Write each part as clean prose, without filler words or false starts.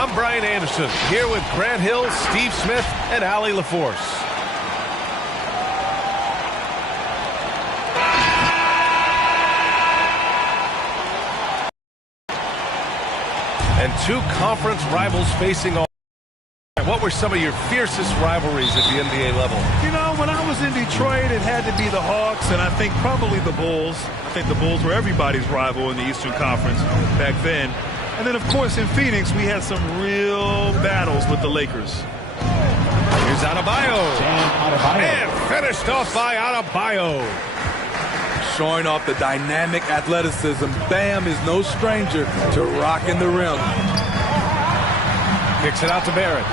I'm Brian Anderson, here with Grant Hill, Steve Smith, and Allie LaForce. And two conference rivals facing off. What were some of your fiercest rivalries at the NBA level? You know, when I was in Detroit, it had to be the Hawks, and I think probably the Bulls. I think the Bulls were everybody's rival in the Eastern Conference back then. And then, of course, in Phoenix, we had some real battles with the Lakers. Here's Adebayo. And finished off by Adebayo. Showing off the dynamic athleticism, Bam is no stranger to rocking the rim. Kicks it out to Barrett.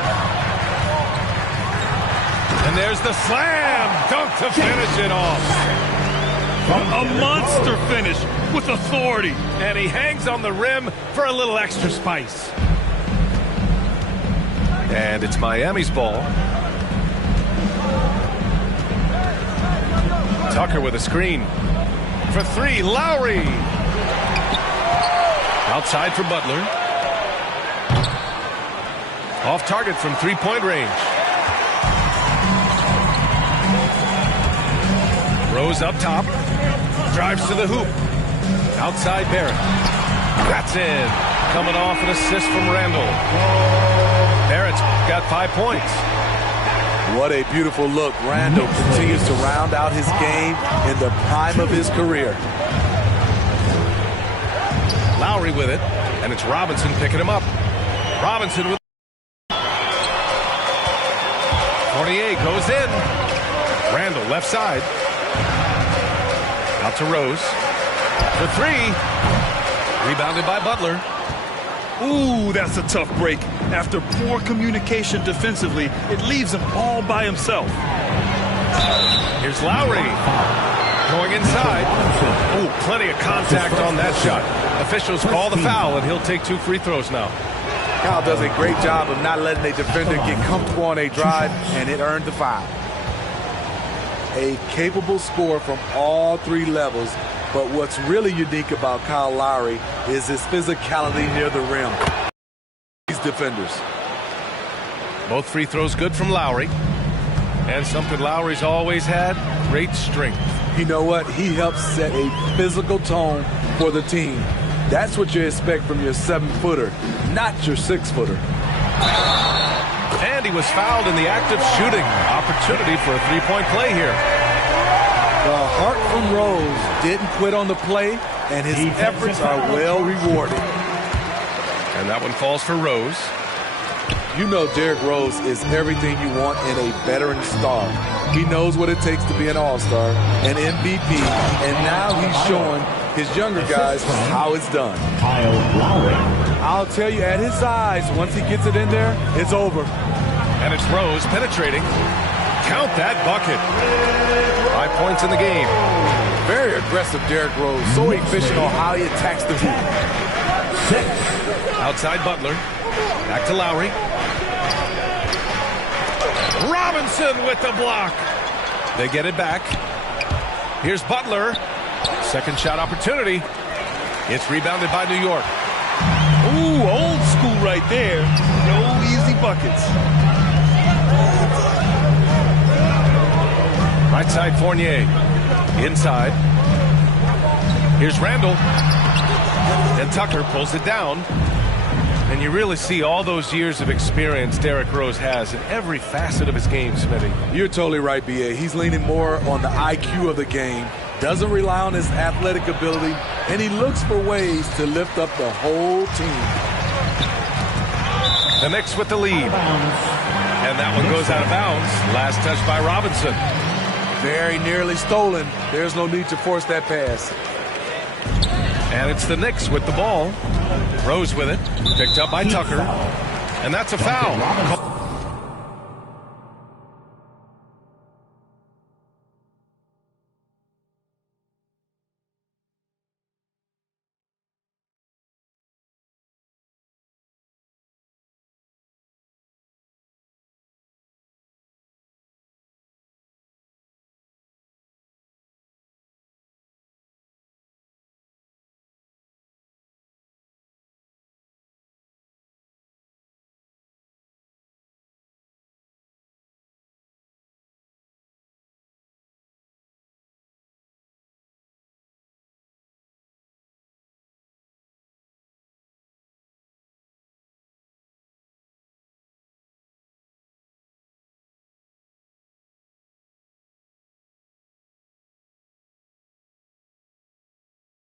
And there's the slam dunk to finish it off. A monster finish with authority. And he hangs on the rim for a little extra spice. And it's Miami's ball. Tucker with a screen. For three, Lowry. Outside for Butler. Off target from three-point range. Rose up top. Drives to the hoop. Outside Barrett. That's in. Coming off an assist from Randall. Barrett's got 5 points. What a beautiful look. Randall continues to round out his game in the prime of his career. Lowry with it, and it's Robinson picking him up. Robinson with 48 goes in. Randall left side. Out to Rose. For three. Rebounded by Butler. Ooh, that's a tough break. After poor communication defensively, it leaves him all by himself. Here's Lowry. Going inside. Ooh, plenty of contact on that shot. Officials call the foul, and he'll take 2 free throws now. Kyle does a great job of not letting a defender get comfortable on a drive, and it earned the foul. A capable scorer from all 3 levels, but what's really unique about Kyle Lowry is his physicality near the rim. These defenders. Both free throws good from Lowry. And something Lowry's always had, great strength. You know what? He helps set a physical tone for the team. That's what you expect from your 7-footer, not your 6-footer. And he was fouled in the act of shooting. Opportunity for a 3-point play here. The heart from Rose didn't quit on the play, and his efforts are well rewarded. And that one falls for Rose. You know Derrick Rose is everything you want in a veteran star. He knows what it takes to be an all-star, an MVP, and now he's showing his younger guys how it's done. I'll tell you, at his size, once he gets it in there, it's over. And it's Rose penetrating. Count that bucket. 5 points in the game. Very aggressive Derrick Rose. So efficient on how he attacks the hoop. Outside Butler. Back to Lowry. Robinson with the block. They get it back. Here's Butler. Second shot opportunity. It's rebounded by New York. Ooh, old school right there. No easy buckets. Right side Fournier. Inside. Here's Randall. And Tucker pulls it down. And you really see all those years of experience Derrick Rose has in every facet of his game, Smitty. You're totally right, B.A. He's leaning more on the IQ of the game, doesn't rely on his athletic ability, and he looks for ways to lift up the whole team. The Knicks with the lead. And that one goes out of bounds. Last touch by Robinson. Very nearly stolen. There's no need to force that pass. And it's the Knicks with the ball. Rose with it. Picked up by Tucker. And that's a foul.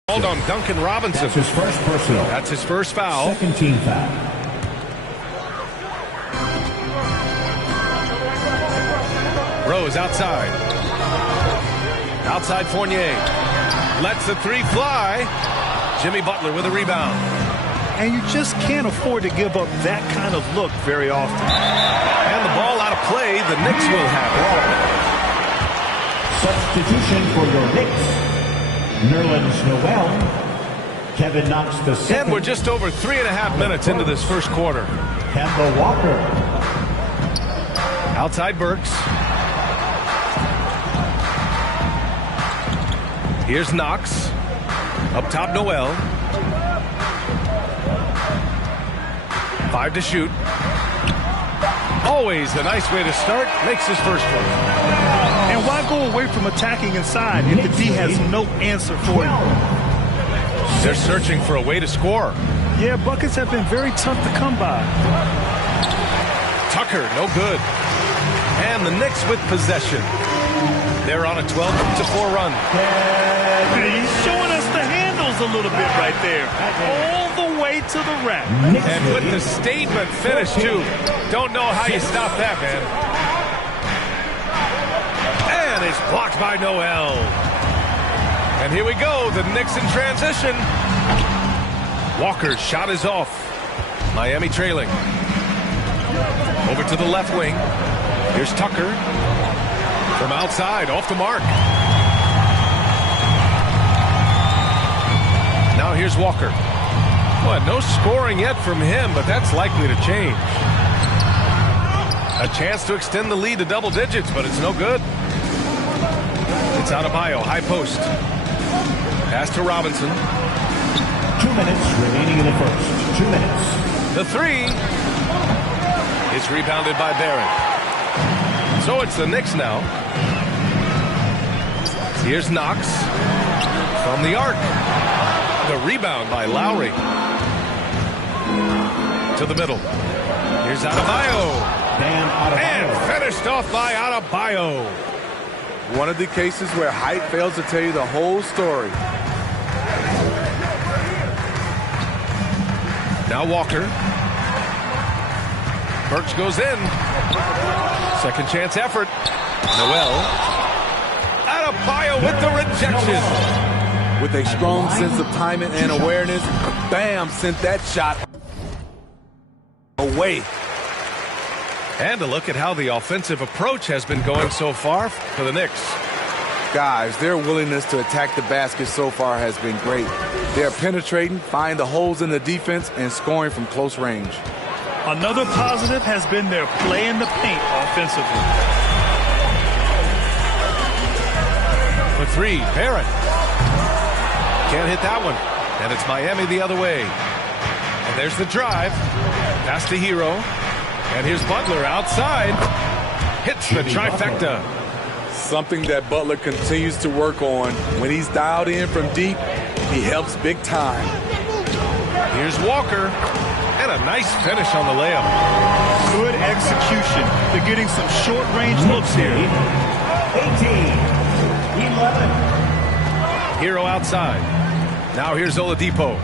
Called on Duncan Robinson. That's his first personal. That's his first foul. Second team foul. Rose outside. Outside Fournier. Lets the three fly. Jimmy Butler with a rebound. And you just can't afford to give up that kind of look very often. And the ball out of play. The Knicks will have Substitution for your Knicks. Nerlens Noel. Kevin Knox the it. second. And we're just over 3.5 minutes into this first quarter. Kemba Walker. Outside Burks. Here's Knox. Up top Noel. 5 to shoot. Always a nice way to start. Makes his first one. And why go away from attacking inside if the D has no answer for you? They're searching for a way to score. Yeah, buckets have been very tough to come by. Tucker, no good. And the Knicks with possession. They're on a 12-4 run. He's showing us the handles a little bit right there. All the way to the rack. And with the statement finish, too. Don't know how you stop that, man. And it's blocked by Noel. And here we go, the Knicks in transition. Walker's shot is off. Miami trailing. Over to the left wing. Here's Tucker. From outside, off the mark. Now here's Walker. Well, no scoring yet from him, but that's likely to change. A chance to extend the lead to double digits, but it's no good. It's Adebayo, high post. Pass to Robinson. 2 minutes remaining in the first. 2 minutes. The three is rebounded by Barrett. So it's the Knicks now. Here's Knox from the arc. The rebound by Lowry. To the middle. Here's Adebayo. And finished off by Adebayo. One of the cases where height fails to tell you the whole story. Now Walker. Burks goes in. Second chance effort. Noel. Adebayo with the rejection. With a strong sense of timing and awareness, bam, sent that shot away. And a look at how the offensive approach has been going so far for the Knicks. Guys, their willingness to attack the basket so far has been great. They're penetrating, finding the holes in the defense, and scoring from close range. Another positive has been their play in the paint offensively. For three, Barrett. Can't hit that one. And it's Miami the other way. And there's the drive. Pass to Hero. And here's Butler outside. Hits the trifecta. Something that Butler continues to work on. When he's dialed in from deep, he helps big time. Here's Walker. And a nice finish on the layup. Good execution. They're getting some short-range looks here. 18, 11. Hero outside. Now here's Oladipo.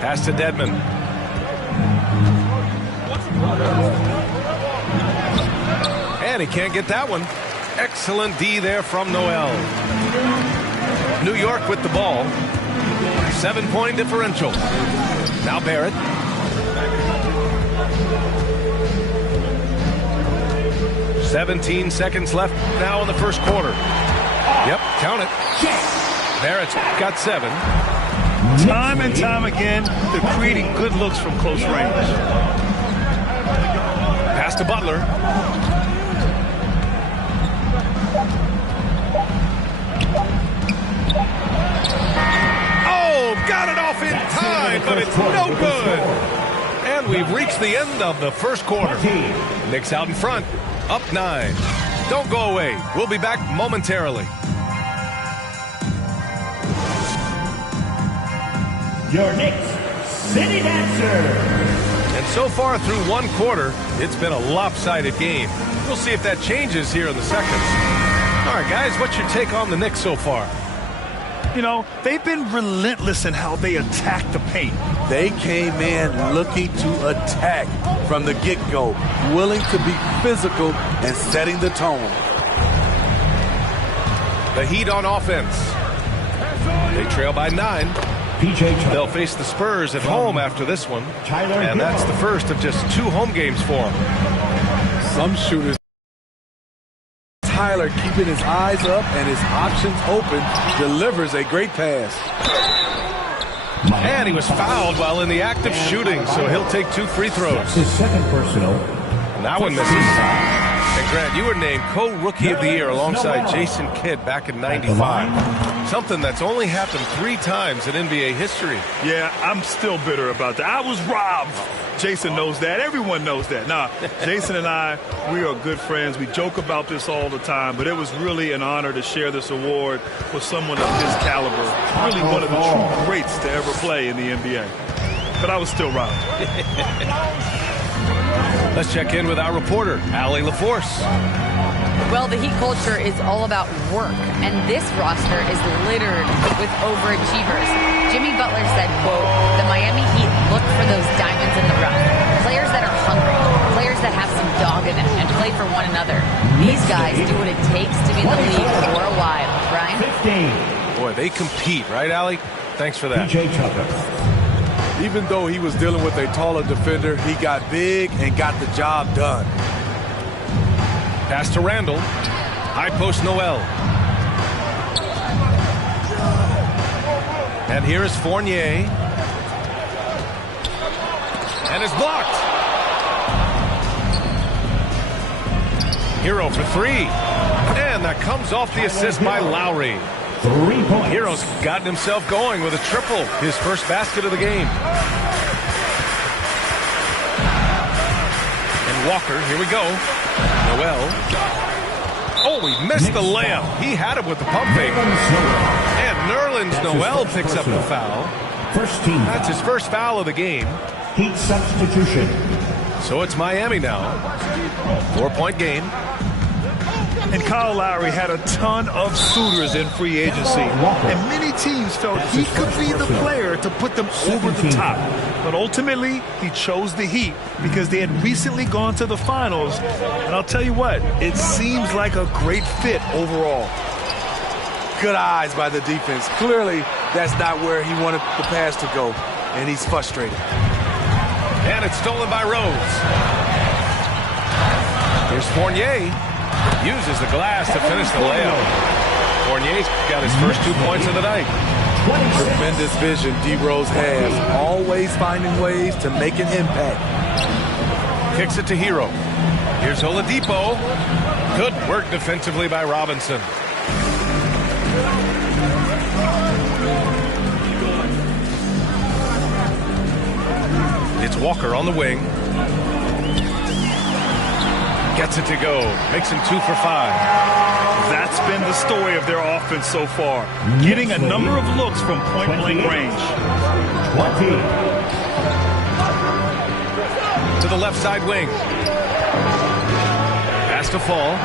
Pass to Dedmon. And he can't get that one. Excellent D there from Noel. New York with the ball. 7-point differential. Now Barrett. "17 seconds left now in the first quarter." Yep, count it. Barrett's got 7. Time and time again, they're creating good looks from close range. Pass to Butler. Oh, got it off in time, but it's no good. And we've reached the end of the first quarter. Knicks out in front, up 9. Don't go away. We'll be back momentarily. Your Knicks City Dancer. And so far through one quarter, it's been a lopsided game. We'll see if that changes here in the second. All right, guys, what's your take on the Knicks so far? You know, they've been relentless in how they attack the paint. They came in looking to attack from the get-go, willing to be physical and setting the tone. The Heat on offense. They trail by 9. They'll face the Spurs at home after this one. And that's the first of just 2 home games for them. Some shooters. Tyler keeping his eyes up and his options open, delivers a great pass. And he was fouled while in the act of shooting, so he'll take 2 free throws. His second personal. That one misses. And Grant, you were named co-rookie of the year alongside Jason Kidd back in '95. Something that's only happened 3 times in NBA history. Yeah, I'm still bitter about that. I was robbed. Jason knows that. Everyone knows that. Nah, Jason and I, we are good friends. We joke about this all the time, but it was really an honor to share this award with someone of his caliber. Really one of the true greats to ever play in the NBA. But I was still robbed. Let's check in with our reporter, Allie LaForce. Well, the Heat culture is all about work, and this roster is littered with overachievers. Jimmy Butler said, quote, "The Miami Heat look for those diamonds in the rough. Players that are hungry, players that have some dog in them and play for one another. These guys do what it takes to be in the league for a while." Brian? Boy, they compete, right, Allie? Thanks for that. Even though he was dealing with a taller defender, he got big and got the job done. Pass to Randall. High post Noel. And here is Fournier. And it's blocked. Hero for 3. And that comes off the assist by Lowry. 3 points. Hero's gotten himself going with a triple. His first basket of the game. And Walker, here we go. Noel. Oh, he missed the layup. He had it with the pump fake. And Nerlens Noel picks up the foul. First team. That's his first foul of the game. Heat substitution. So it's Miami now. 4-point game. And Kyle Lowry had a ton of suitors in free agency, and many teams felt he could be the player to put them over the top. But ultimately, he chose the Heat because they had recently gone to the finals. And I'll tell you what, it seems like a great fit overall. Good eyes by the defense. Clearly, that's not where he wanted the pass to go, and he's frustrated. And it's stolen by Rose. Here's Fournier. Uses the glass to finish the layup. Fournier's got his first 2 points of the night. Tremendous vision D. Rose has. Always finding ways to make an impact. Kicks it to Hero. Here's Oladipo. Good work defensively by Robinson. It's Walker on the wing. Gets it to go. Makes him 2 for 5. That's been the story of their offense so far. Getting a number of looks from point-blank range. 20. To the left side wing. Pass to Fall.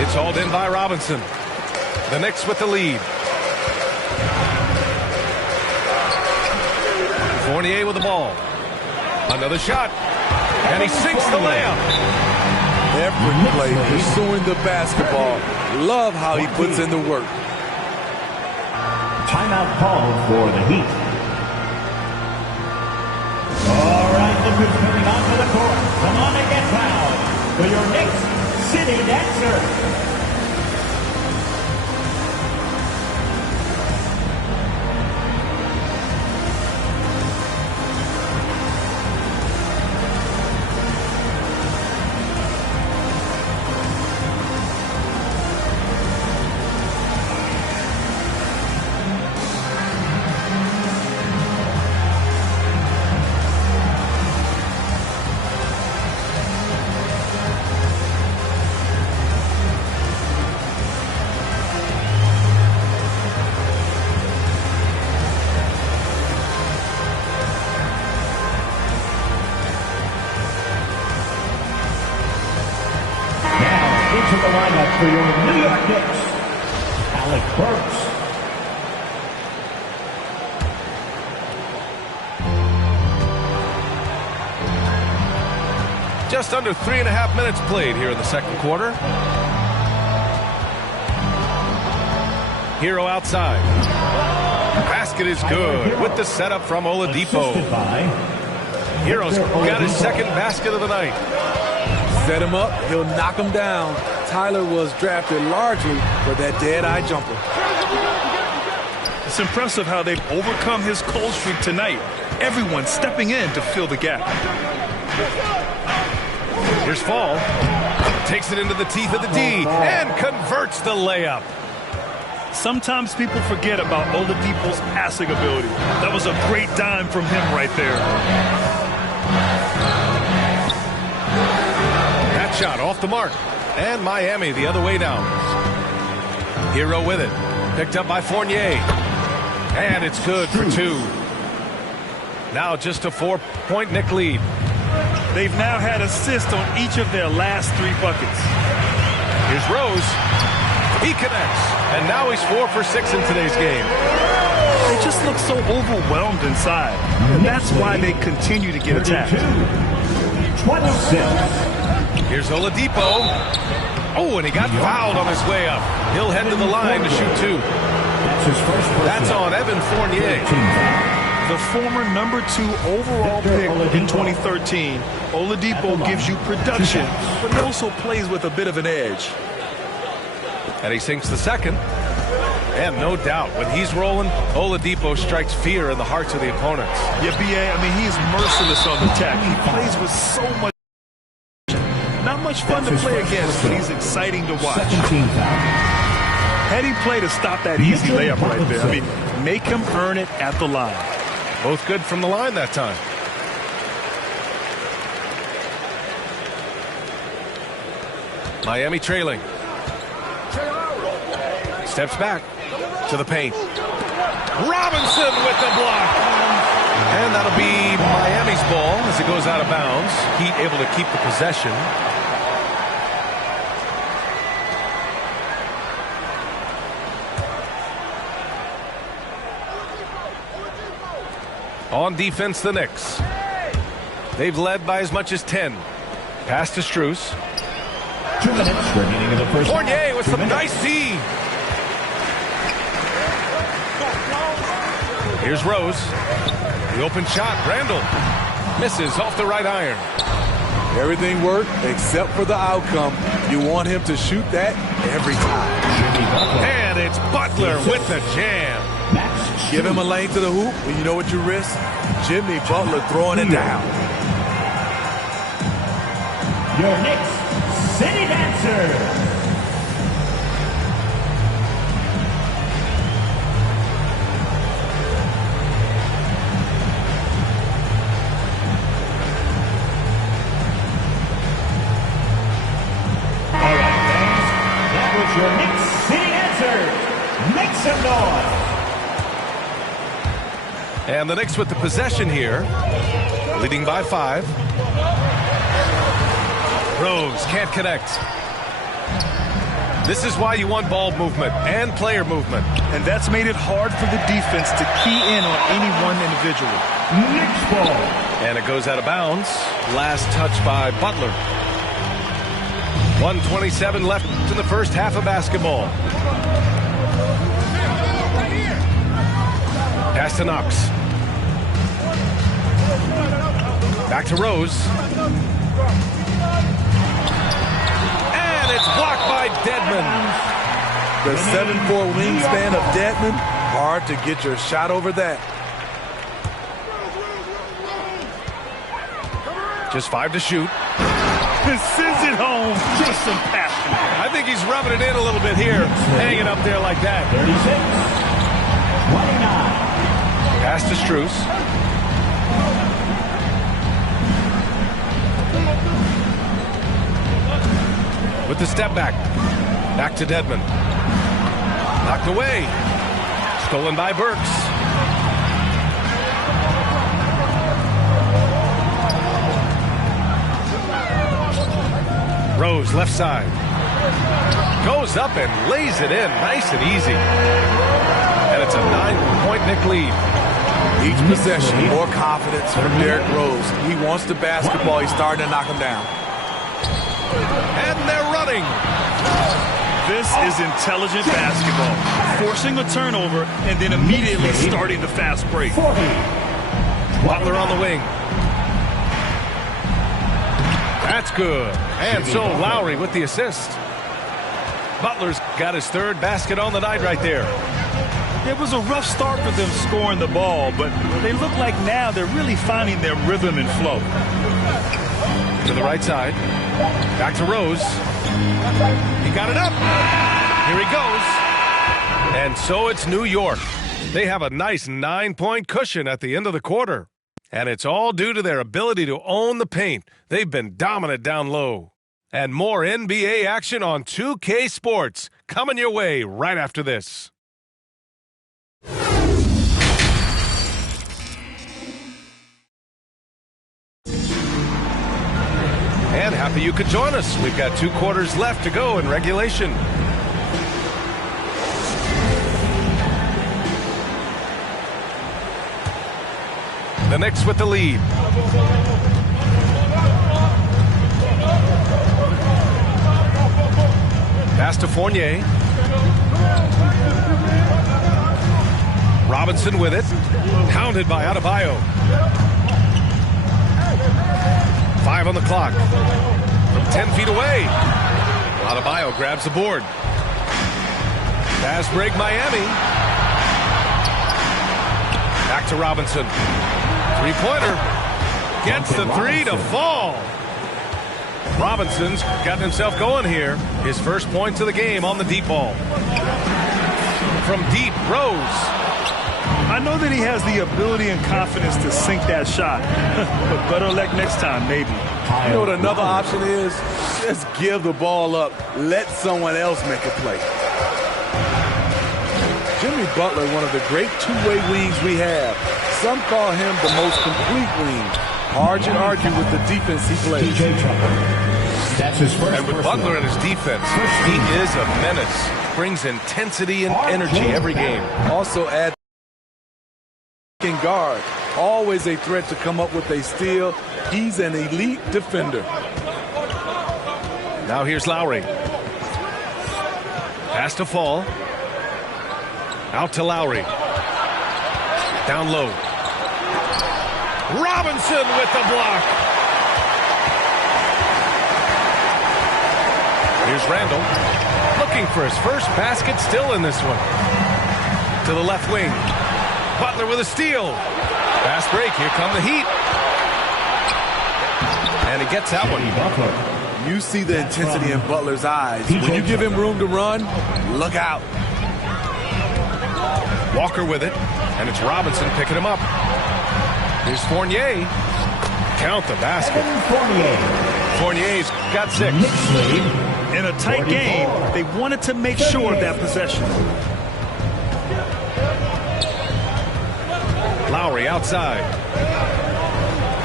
It's hauled in by Robinson. The Knicks with the lead. Fournier with the ball. Another shot. And he sinks the layup. Every play pursuing the basketball. Love how he puts in the work. Timeout called for the Heat. All right, look who's coming onto the court. Come on and get fouled for your Knicks City Dancer. for your New York Knicks, Alec Burks. Just under 3.5 minutes played here in the second quarter. Hero outside. Basket is good with the setup from Oladipo. Hero's got his second basket of the night. Set him up, he'll knock him down. Tyler was drafted largely for that dead-eye jumper. It's impressive how they've overcome his cold streak tonight. Everyone stepping in to fill the gap. Here's Fall. Takes it into the teeth of the D and converts the layup. Sometimes people forget about Oladipo's passing ability. That was a great dime from him right there. That shot off the mark. And Miami the other way down. Hero with it. Picked up by Fournier. And it's good for two. Now just a 4-point Knick lead. They've now had assists on each of their last 3 buckets. Here's Rose. He connects. And now he's 4 for 6 in today's game. They just look so overwhelmed inside. And that's why they continue to get attacked. 26. Here's Oladipo. Oh, and he got fouled on his way up. He'll head to the line to shoot 2. That's his first. That's on Evan Fournier. The former number 2 overall pick in 2013, Oladipo gives you production, but he also plays with a bit of an edge. And he sinks the second. And no doubt, when he's rolling, Oladipo strikes fear in the hearts of the opponents. Yeah, B.A., I mean, he is merciless on the attack. He plays with so much. Not much fun to play against, but he's exciting to watch. 17 foul. Heady play to stop that easy layup right there. I mean, make him earn it at the line. Both good from the line that time. Miami trailing. Steps back to the paint. Robinson with the block. And that'll be Miami's ball as it goes out of bounds. Heat able to keep the possession. On defense, the Knicks. They've led by as much as 10. Pass to Strus. 2 minutes remaining in the first. Fournier with some nice D. Here's Rose. The open shot. Randall misses off the right iron. Everything worked except for the outcome. You want him to shoot that every time. And it's Butler with the jam. Give him a lane to the hoop, and you know what you risk? Jimmy Butler throwing it down. Your Knicks City Dancer. All right, fans. That was your Knicks City Dancers. Make some noise. And the Knicks with the possession here, leading by 5. Rose can't connect. This is why you want ball movement and player movement. And that's made it hard for the defense to key in on any one individual. Knicks ball. And it goes out of bounds. Last touch by Butler. 1:27 left in the first half of basketball. Pass to Knox. Back to Rose. And it's blocked by Dedmon. The 7'4" wingspan of Dedmon, hard to get your shot over that. Just 5 to shoot. Sends it home. Just some passion. I think he's rubbing it in a little bit here. Hanging up there like that. 36. 29. Pass to Strus. With the step back. Back to Dedmon. Knocked away. Stolen by Burks. Rose, left side. Goes up and lays it in nice and easy. And it's a 9-point Nick lead. Each possession, more confidence from Derrick Rose. He wants the basketball. He's starting to knock him down. And they're running. This is intelligent basketball. Forcing a turnover and then immediately starting the fast break. Butler on the wing. That's good. And so Lowry with the assist. Butler's got his third basket on the night right there. It was a rough start for them scoring the ball, but they look like now they're really finding their rhythm and flow. To the right side. Back to Rose. He got it up. Here he goes. And so it's New York. They have a nice 9-point cushion at the end of the quarter. And it's all due to their ability to own the paint. They've been dominant down low. And more NBA action on 2K Sports coming your way right after this. And happy you could join us. We've got 2 quarters left to go in regulation. The Knicks with the lead. Pass to Fournier. Robinson with it. Hounded by Adebayo. 5 on the clock. From 10 feet away. Adebayo grabs the board. Pass break Miami. Back to Robinson. Three-pointer. Gets the three to fall. Robinson's gotten himself going here. His first points of the game on the deep ball. From deep, Rose. I know that he has the ability and confidence to sink that shot, but better luck next time, maybe. You know what another option is? Just give the ball up. Let someone else make a play. Jimmy Butler, one of the great two-way wings we have. Some call him the most complete wing. Hard to argue with the defense he plays. That's his first. And with Butler and his defense, he is a menace. Brings intensity and energy every game. Also add guard. Always a threat to come up with a steal. He's an elite defender. Now here's Lowry. Pass to Fall. Out to Lowry. Down low. Robinson with the block. Here's Randall. Looking for his first basket, still in this one. To the left wing. Butler with a steal. Fast break. Here come the Heat. And he gets that one. You see the intensity in Butler's eyes. When you give him room to run, look out. Walker with it. And it's Robinson picking him up. Here's Fournier. Count the basket. Fournier's got 6. In a tight game, they wanted to make sure of that possession. Lowry outside.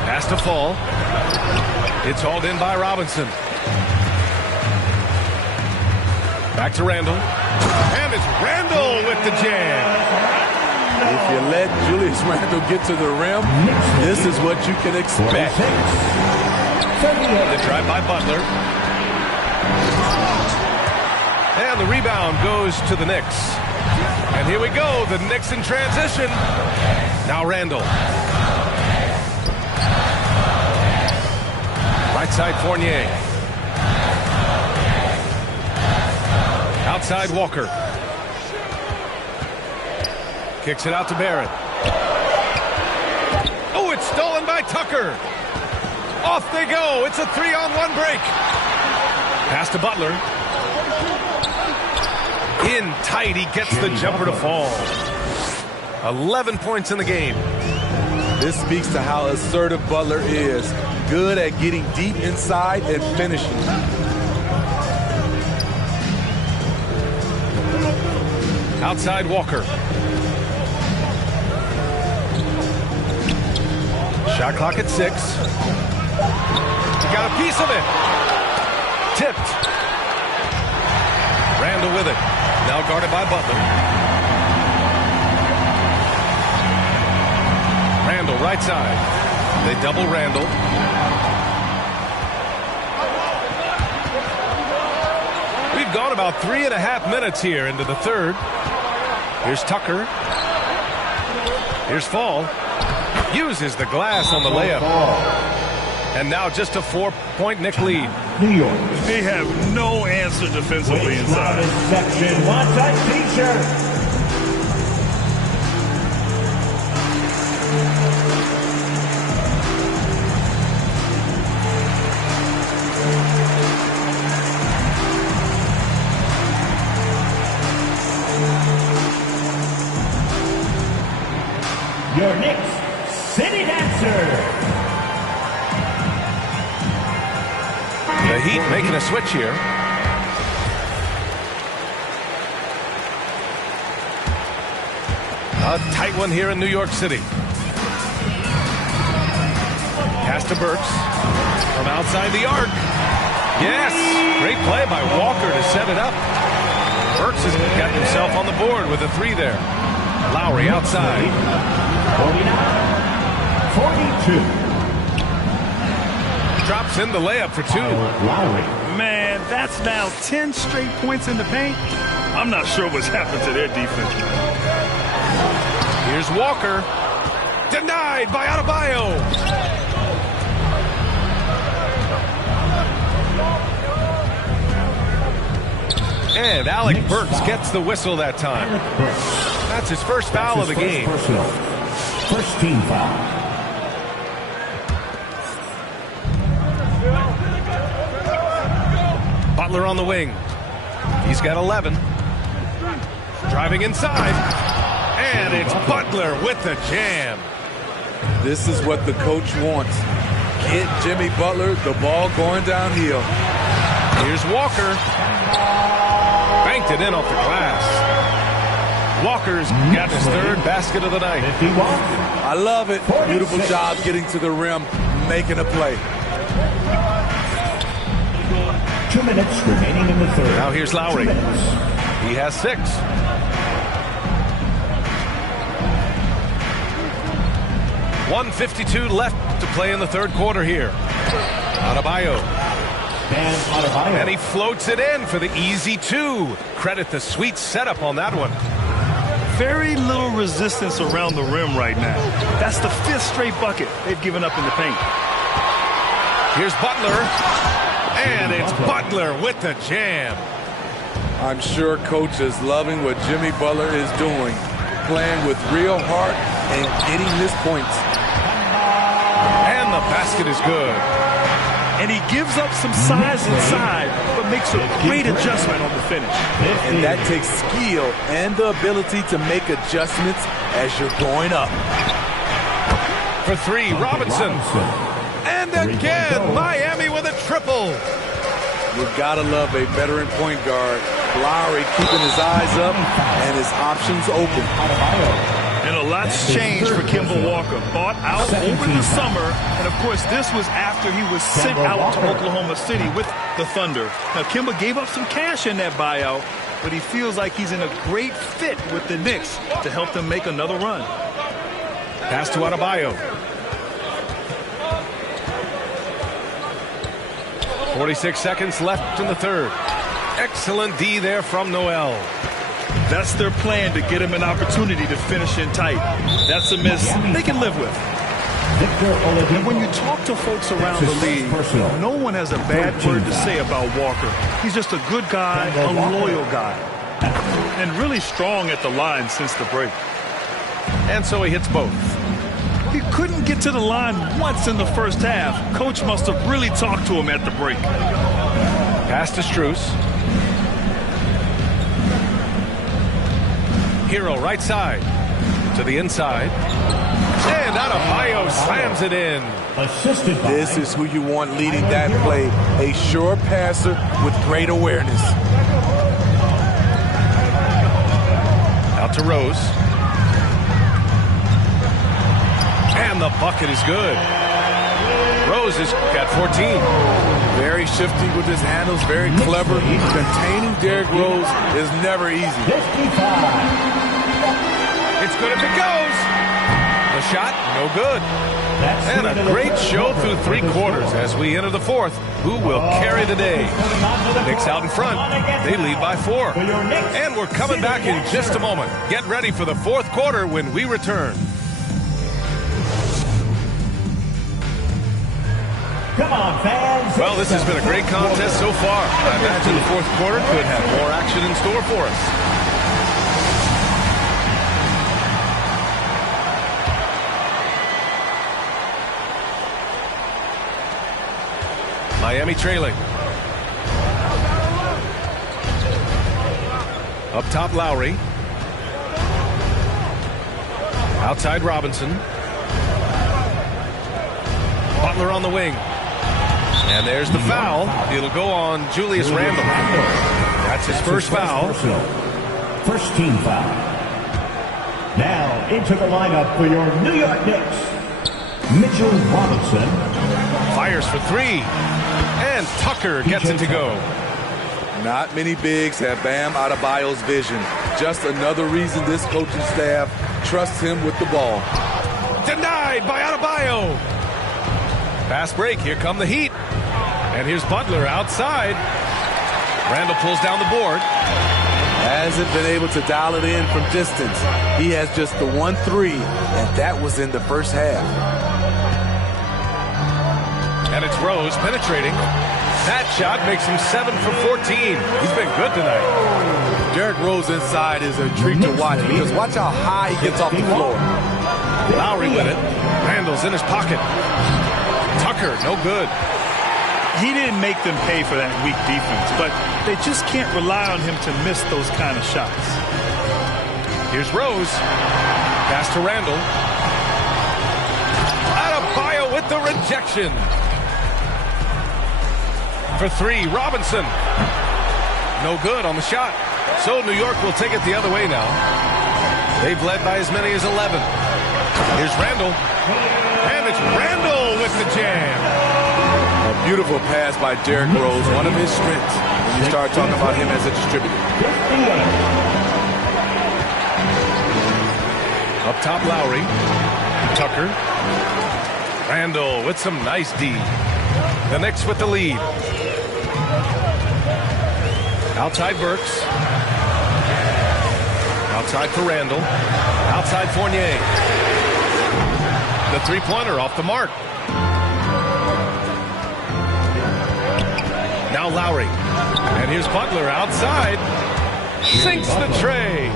Pass to Fall. It's hauled in by Robinson. Back to Randall. And it's Randall with the jam. If you let Julius Randle get to the rim, this is what you can expect. The drive by Butler. And the rebound goes to the Knicks. And here we go, the Knicks in transition. Now Randall. Right side Fournier. Outside Walker. Kicks it out to Barrett. Oh, it's stolen by Tucker. Off they go. It's a 3-on-1 break. Pass to Butler. In tight, he gets the jumper to fall. 11 points in the game. This speaks to how assertive Butler is. Good at getting deep inside and finishing. Outside Walker. Shot clock at 6. He got a piece of it. Tipped. Randall with it. Now guarded by Butler. Randall right side. They double Randall. We've gone about 3.5 minutes here into the third. Here's Tucker. Here's Fall. Uses the glass on the layup. And now just a 4-point Nick lead. New York. They have no answer defensively inside. Section one-touch t-shirt. Your Knicks City Dancer. The Heat making a switch here. A tight one here in New York City. Pass to Burks from outside the arc. Yes, great play by Walker to set it up. Burks has got himself on the board with a 3 there. Lowry outside. 49-42. Drops in the layup for 2. Lowry. Man, that's now 10 straight points in the paint. I'm not sure what's happened to their defense. Here's Walker. Denied by Adebayo. And Alec Burks gets the whistle that time. That's his first foul of the game. First team foul. Butler on the wing. He's got 11. Driving inside. And it's Butler with the jam. This is what the coach wants. Get Jimmy Butler the ball going downhill. Here's Walker. Banked it in off the glass. Walker's got his third basket of the night. 51. I love it. Beautiful job getting to the rim, making a play. 2 minutes remaining in the third. Now here's Lowry. He has 6. .152 left to play in the third quarter here. Adebayo. And he floats it in for the easy 2. Credit the sweet setup on that one. Very little resistance around the rim right now. That's the 5th straight bucket they've given up in the paint. Here's Butler. And it's Butler with the jam. I'm sure coach is loving what Jimmy Butler is doing. Playing with real heart and getting his points. And the basket is good. And he gives up some size inside, but makes a great adjustment on the finish. And that takes skill and the ability to make adjustments as you're going up. For 3, Robinson. And again, Miami with a triple. You've got to love a veteran point guard. Lowry keeping his eyes up and his options open. And a lot's changed for Kemba Walker. Bought out over the summer. And, of course, this was after he was sent out to Oklahoma City with the Thunder. Now, Kemba gave up some cash in that buyout, but he feels like he's in a great fit with the Knicks to help them make another run. Pass to Adebayo. 46 seconds left in the third. Excellent D there from Noel. That's their plan, to get him an opportunity to finish in tight. That's a miss they can live with. And when you talk to folks around the league, no one has a bad word to say about Walker. He's just a good guy, a loyal guy, and really strong at the line since the break. And so he hits both. He couldn't get to the line once in the first half. Coach must have really talked to him at the break. Pass to Strus. Hero right side to the inside. And Adebayo slams it in. This is who you want leading that play. A sure passer with great awareness. Out to Rose. And the bucket is good. Rose is at 14. Very shifty with his handles, very clever. Containing Derrick Rose is never easy. 55. It's good if it goes. The shot, no good. And a great show through 3 quarters as we enter the 4th. Who will carry the day? Knicks out in front. They lead by 4. And we're coming back in just a moment. Get ready for the 4th quarter when we return. Come on, fans. Well, this has been a great contest so far. I imagine the 4th quarter could have more action in store for us. Miami trailing. Up top, Lowry. Outside, Robinson. Butler on the wing. And there's the foul. It'll go on Julius Randle. That's his first foul. First team foul. Now into the lineup for your New York Knicks, Mitchell Robinson. Fires for 3. And Tucker gets it to go. Not many bigs have Bam Adebayo's vision. Just another reason this coaching staff trusts him with the ball. Denied by Adebayo. Fast break. Here come the Heat. And here's Butler outside. Randle pulls down the board. Hasn't been able to dial it in from distance. He has just the 1-3, and that was in the first half. And it's Rose penetrating. That shot makes him 7 for 14. He's been good tonight. Derrick Rose inside is a treat to watch because watch how high he gets off the floor. Lowry with it. Randle's in his pocket. Tucker, no good. He didn't make them pay for that weak defense, but they just can't rely on him to miss those kind of shots. Here's Rose. Pass to Randle. Adebayo with the rejection. For 3, Robinson. No good on the shot. So New York will take it the other way now. They've led by as many as 11. Here's Randle. And it's Randle with the jam. A beautiful pass by Derrick Rose, one of his strengths when you start talking about him as a distributor. Up top, Lowry. Tucker. Randle with some nice D. The Knicks with the lead. Outside Burks. Outside for Randle. Outside Fournier. The three-pointer off the mark. Now Lowry. And here's Butler outside. Sinks the tray.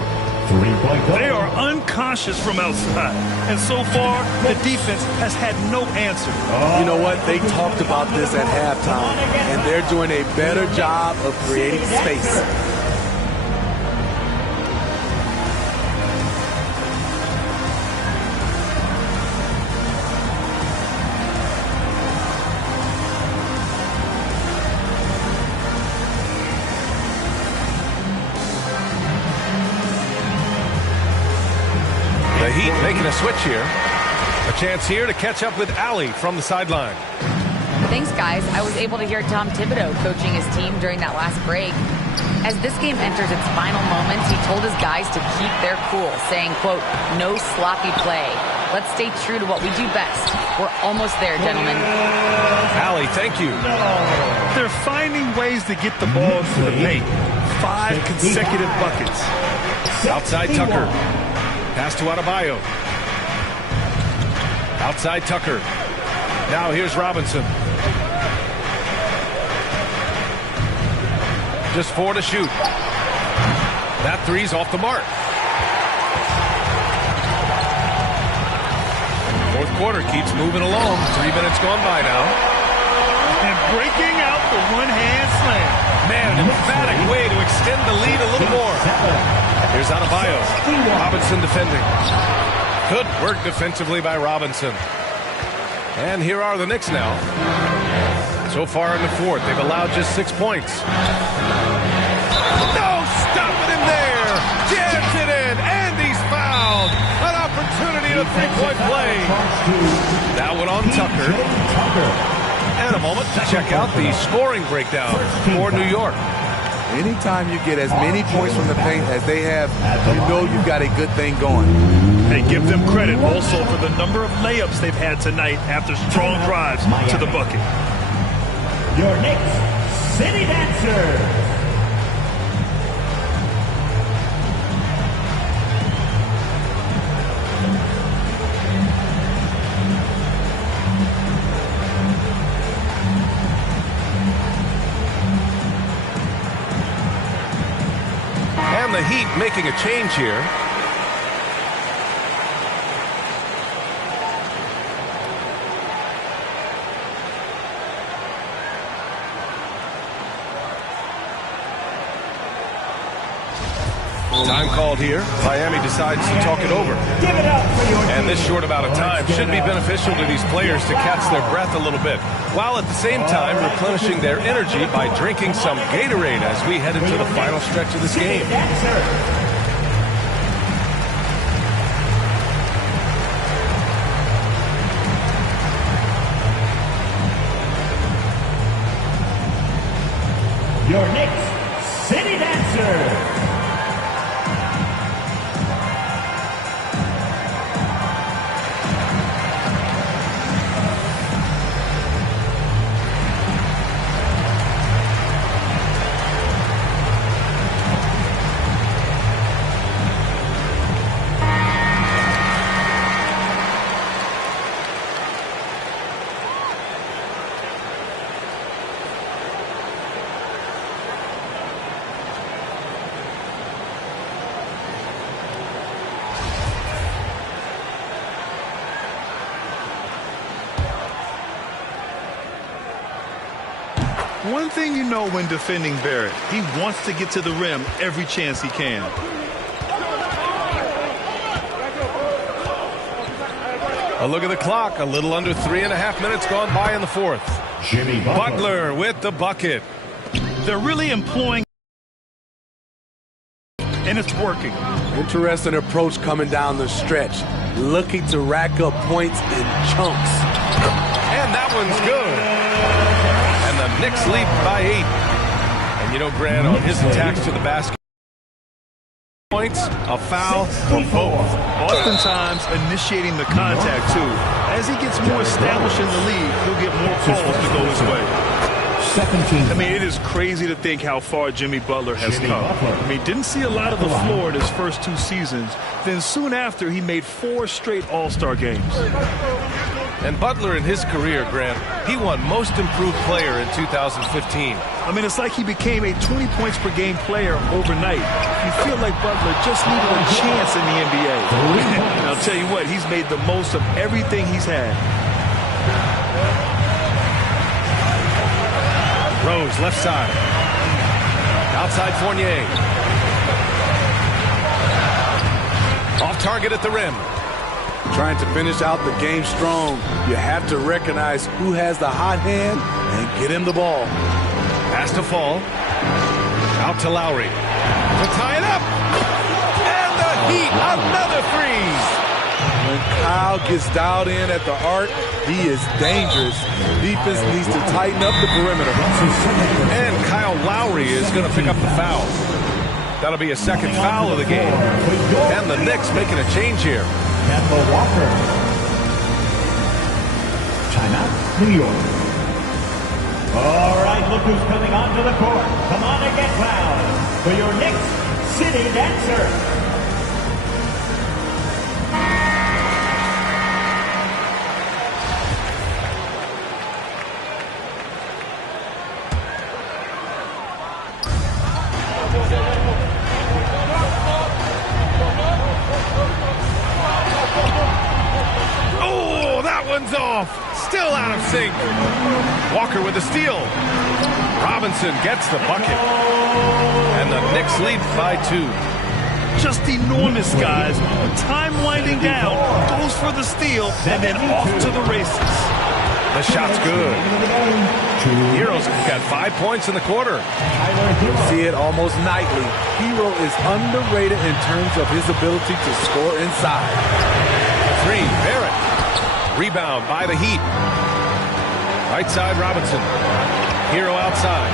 They are unconscious from outside, and so far the defense has had no answer. You know what? They talked about this at halftime, and they're doing a better job of creating space. The Heat making a switch here. A chance here to catch up with Allie from the sideline. Thanks, guys. I was able to hear Tom Thibodeau coaching his team during that last break. As this game enters its final moments, he told his guys to keep their cool, saying, quote, "No sloppy play. Let's stay true to what we do best. We're almost there, gentlemen." Allie, thank you. They're finding ways to get the ball to the paint. 5 consecutive buckets. Outside Tucker. Pass to Adebayo. Outside Tucker. Now here's Robinson. Just 4 to shoot. That three's off the mark. Fourth quarter keeps moving along. 3 minutes gone by now. And breaking out the one-hand slam. Man, an emphatic way to extend the lead a little more. Here's Adebayo. Robinson defending. Good work defensively by Robinson. And here are the Knicks now. So far in the fourth, they've allowed just 6 points. No, stop it in there. Jams it in, and he's fouled. An opportunity to three-point play. That one on Tucker. moment to check out the scoring breakdown for New York. Anytime you get as many points from the paint as they have, you know you've got a good thing going. Hey, give them credit also for the number of layups they've had tonight after strong drives to the bucket. Your Knicks City Dancers. And the Heat making a change here. Time called here. Miami decides to talk it over. And this short amount of time should be beneficial to these players to catch their breath a little bit, while at the same time replenishing their energy by drinking some Gatorade as we head into the final stretch of this game. Your Knicks City Dancers. One thing you know when defending Barrett, he wants to get to the rim every chance he can. A look at the clock. A little under 3.5 minutes gone by in the fourth. Jimmy Butler with the bucket. They're really employing, and it's working. Interesting approach coming down the stretch, looking to rack up points in chunks. And that one's good. And the Knicks lead by 8. And you know, Grant, on his attacks to the basket, points, a foul for both. Oftentimes initiating the contact, too. As he gets more established in the league, he'll get more calls to go his way. 17. I mean, it is crazy to think how far Jimmy Butler has come. I mean, didn't see a lot of the floor in his first 2 seasons. Then soon after, he made 4 straight All-Star games. And Butler in his career, Grant, he won Most Improved Player in 2015. I mean, it's like he became a 20 points per game player overnight. You feel like Butler just needed a chance in the NBA. And I'll tell you what, he's made the most of everything he's had. Rose, left side. Outside Fournier. Off target at the rim. Trying to finish out the game strong, you have to recognize who has the hot hand and get him the ball. Pass to fall. Out to Lowry. To tie it up. And the Heat, another 3. When Kyle gets dialed in at the arc, he is dangerous. Defense needs to tighten up the perimeter. And Kyle Lowry is going to pick up the foul. That'll be a second foul of the game. And the Knicks making a change here. Kemba Walker. Timeout, New York. All right, look who's coming onto the court. Come on and get loud for your Knicks City Dancer. Off, still out of sync. Walker with a steal. Robinson gets the bucket. And the Knicks lead by 2. Just enormous, guys. Time winding down, goes for the steal, and then off to the races. The shot's good. Heroes got 5 points in the quarter. You see it almost nightly. Hero is underrated in terms of his ability to score inside. 3, Barrett. Rebound by the Heat. Right side, Robinson. Hero outside.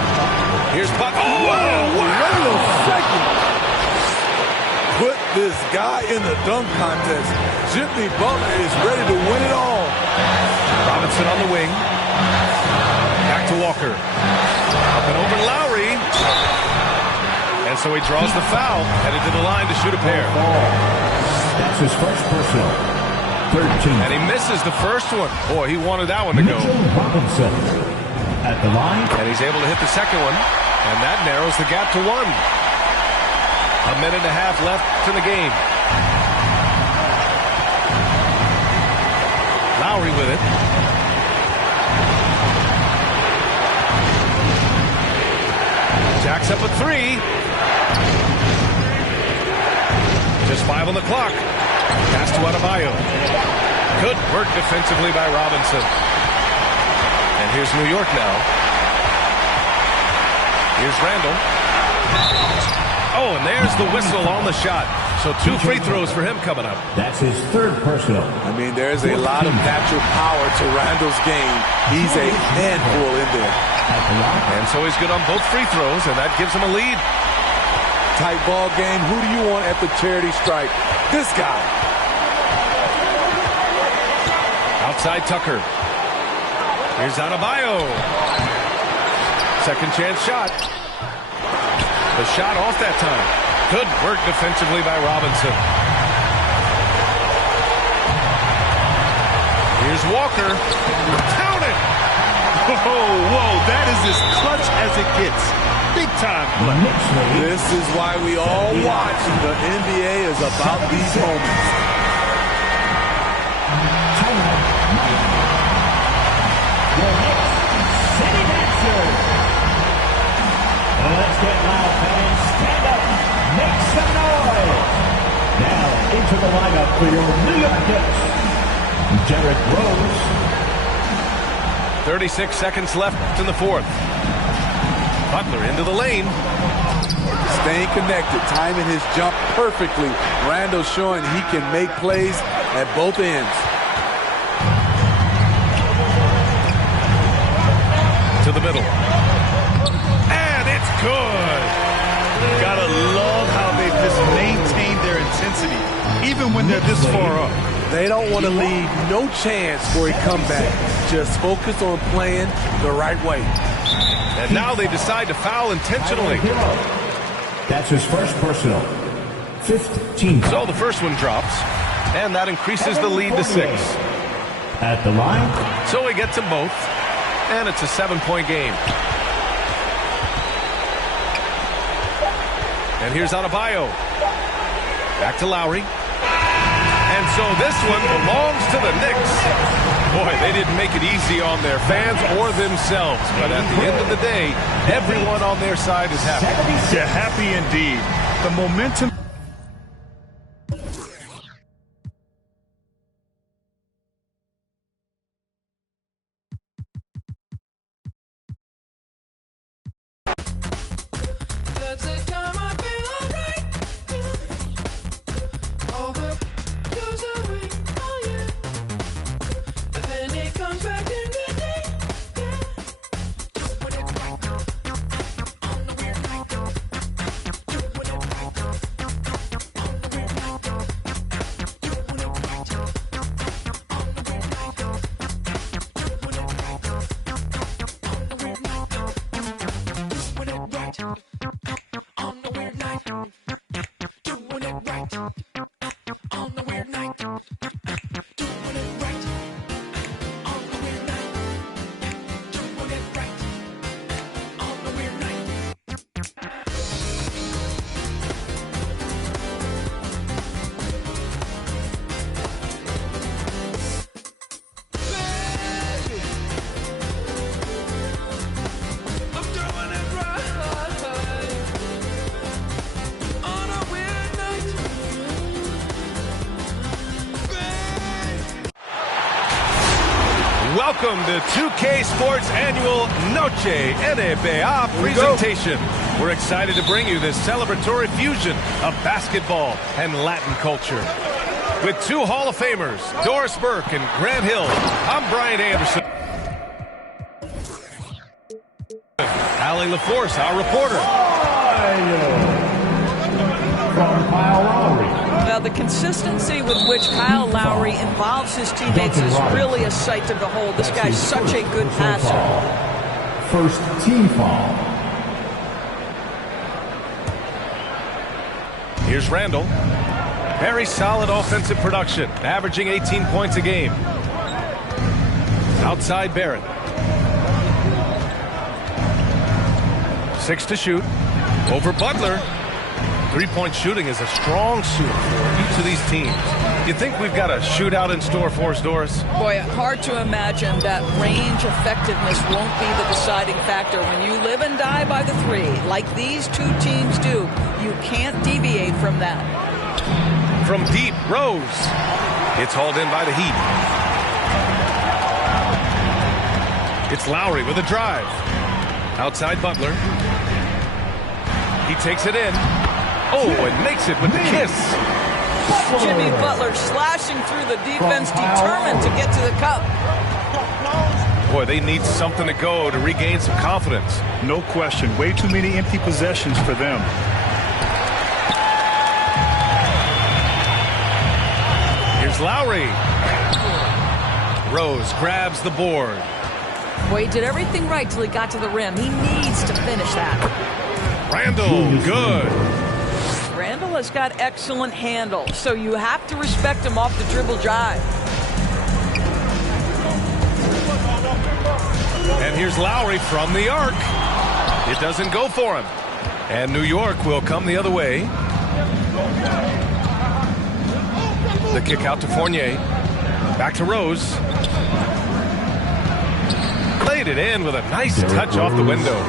Here's Buck. Oh, wow. Wait a second. Put this guy in the dunk contest. Jimmy Butler is ready to win it all. Robinson on the wing. Back to Walker. Up and over Lowry. And so he draws the foul. Headed to the line to shoot a pair. That's his first personal. 13. And he misses the first one. Boy, he wanted that one to go. Robinson at the line. And he's able to hit the second one. And that narrows the gap to 1. A minute and a half left in the game. Lowry with it. Jacks up a 3. Just 5 on the clock. Pass to Adebayo. Good work defensively by Robinson. And here's New York now. Here's Randall. Oh, and there's the whistle on the shot. So 2 free throws for him coming up. That's his third personal. I mean, there's a lot of natural power to Randall's game. He's a handful in there. And so he's good on both free throws, and that gives him a lead. Tight ball game. Who do you want at the charity stripe? This guy. Outside Tucker. Here's Adebayo. Second chance shot. The shot off that time. Good work defensively by Robinson. Here's Walker. Count it! Whoa, that is as clutch as it gets. Big time play. This is why we all watch. The NBA is about these moments. Your next city dancer. Let's get loud, fans. Stand up. Make some noise. Now into the lineup for your New York Knicks. Derrick Rose. 36 seconds left in the fourth. Butler into the lane. Staying connected, timing his jump perfectly. Randall showing he can make plays at both ends. To the middle. And it's good. Gotta love how they've just maintained their intensity, even when they're this far up. They don't want to leave no chance for a comeback. Just focus on playing the right way. And now they decide to foul intentionally. That's his first personal. 15. So the first one drops, and that increases the lead to 6. At the line. So he gets them both, and it's a 7-point game. And here's Adebayo. Back to Lowry. And so this one belongs to the Knicks. Boy, they didn't make it easy on their fans or themselves. But at the end of the day, everyone on their side is happy. Yeah, happy indeed. The momentum. Welcome to 2K Sports Annual Noche NBA presentation. We're excited to bring you this celebratory fusion of basketball and Latin culture. With 2 Hall of Famers, Doris Burke and Grant Hill, I'm Brian Anderson. Allie LaForce, our reporter. From Kyle Lowry. Now, the consistency with which Kyle Lowry involves his teammates is really a sight to behold. This guy's such a good passer. First team foul. Here's Randall. Very solid offensive production, averaging 18 points a game. Outside Barrett. 6 to shoot. Over Butler. Three-point shooting is a strong suit for each of these teams. You think we've got a shootout in store for us, Doris? Boy, hard to imagine that range effectiveness won't be the deciding factor. When you live and die by the three, like these two teams do, you can't deviate from that. From deep, Rose. It's hauled in by the Heat. It's Lowry with a drive. Outside Butler. He takes it in. Oh, and makes it with the kiss. Jimmy Butler slashing through the defense, determined to get to the cup. Boy, they need something to go to regain some confidence. No question. Way too many empty possessions for them. Here's Lowry. Rose grabs the board. Boy, he did everything right till he got to the rim. He needs to finish that. Randall, good. Randall has got excellent handle, so you have to respect him off the dribble drive. And here's Lowry from the arc. It doesn't go for him. And New York will come the other way. The kick out to Fournier. Back to Rose. Played it in with a nice touch off the window.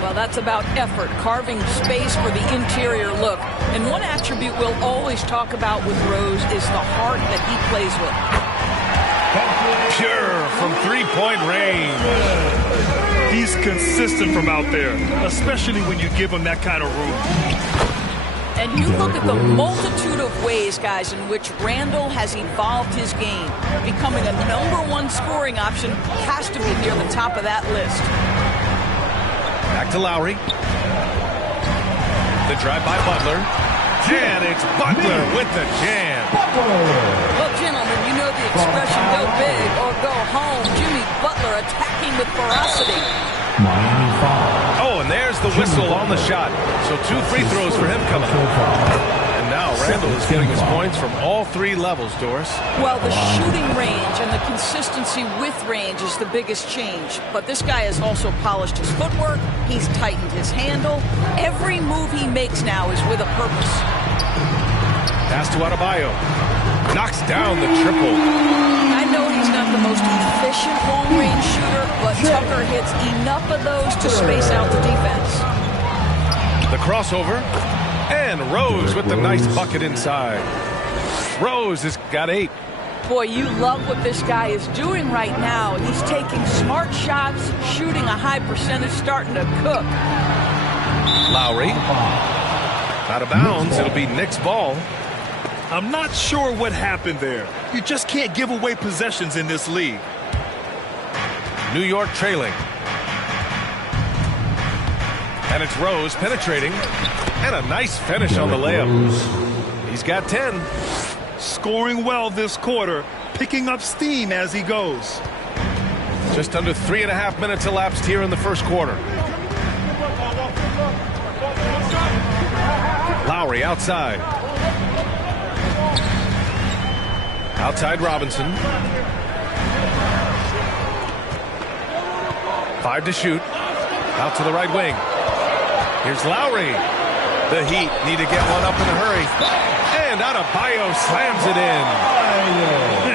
Well, that's about effort, carving space for the interior look. And one attribute we'll always talk about with Rose is the heart that he plays with. Pure from three-point range. He's consistent from out there, especially when you give him that kind of room. And you look at the multitude of ways, guys, in which Randall has evolved his game. Becoming a #1 scoring option has to be near the top of that list. Back to Lowry. The drive by Butler. And it's Butler with the jam. Well, gentlemen, you know the expression, go big or go home. Jimmy Butler attacking with ferocity. Miami foul. Oh, and there's the whistle on the shot. So 2 free throws for him coming up. And now Randall is getting his points from all 3 levels, Doris. Well, the shooting range and the consistency with range is the biggest change. But this guy has also polished his footwork. He's tightened his handle. Every move he makes now is with a purpose. Pass to Adebayo. Knocks down the triple. I know he's not the most efficient long-range shooter, but Tucker hits enough of those to space out the defense. The crossover. And Rose with the nice bucket inside. Rose has got 8. Boy, you love what this guy is doing right now. He's taking smart shots, shooting a high percentage, starting to cook. Lowry. Out of bounds. It'll be Knicks' ball. I'm not sure what happened there. You just can't give away possessions in this league. New York trailing. And it's Rose penetrating. And a nice finish on the layup. He's got 10. Scoring well this quarter, picking up steam as he goes. Just under 3.5 minutes elapsed here in the first quarter. Lowry outside. Outside Robinson. 5 to shoot. Out to the right wing. Here's Lowry. The Heat need to get one up in a hurry. And Adebayo slams it in.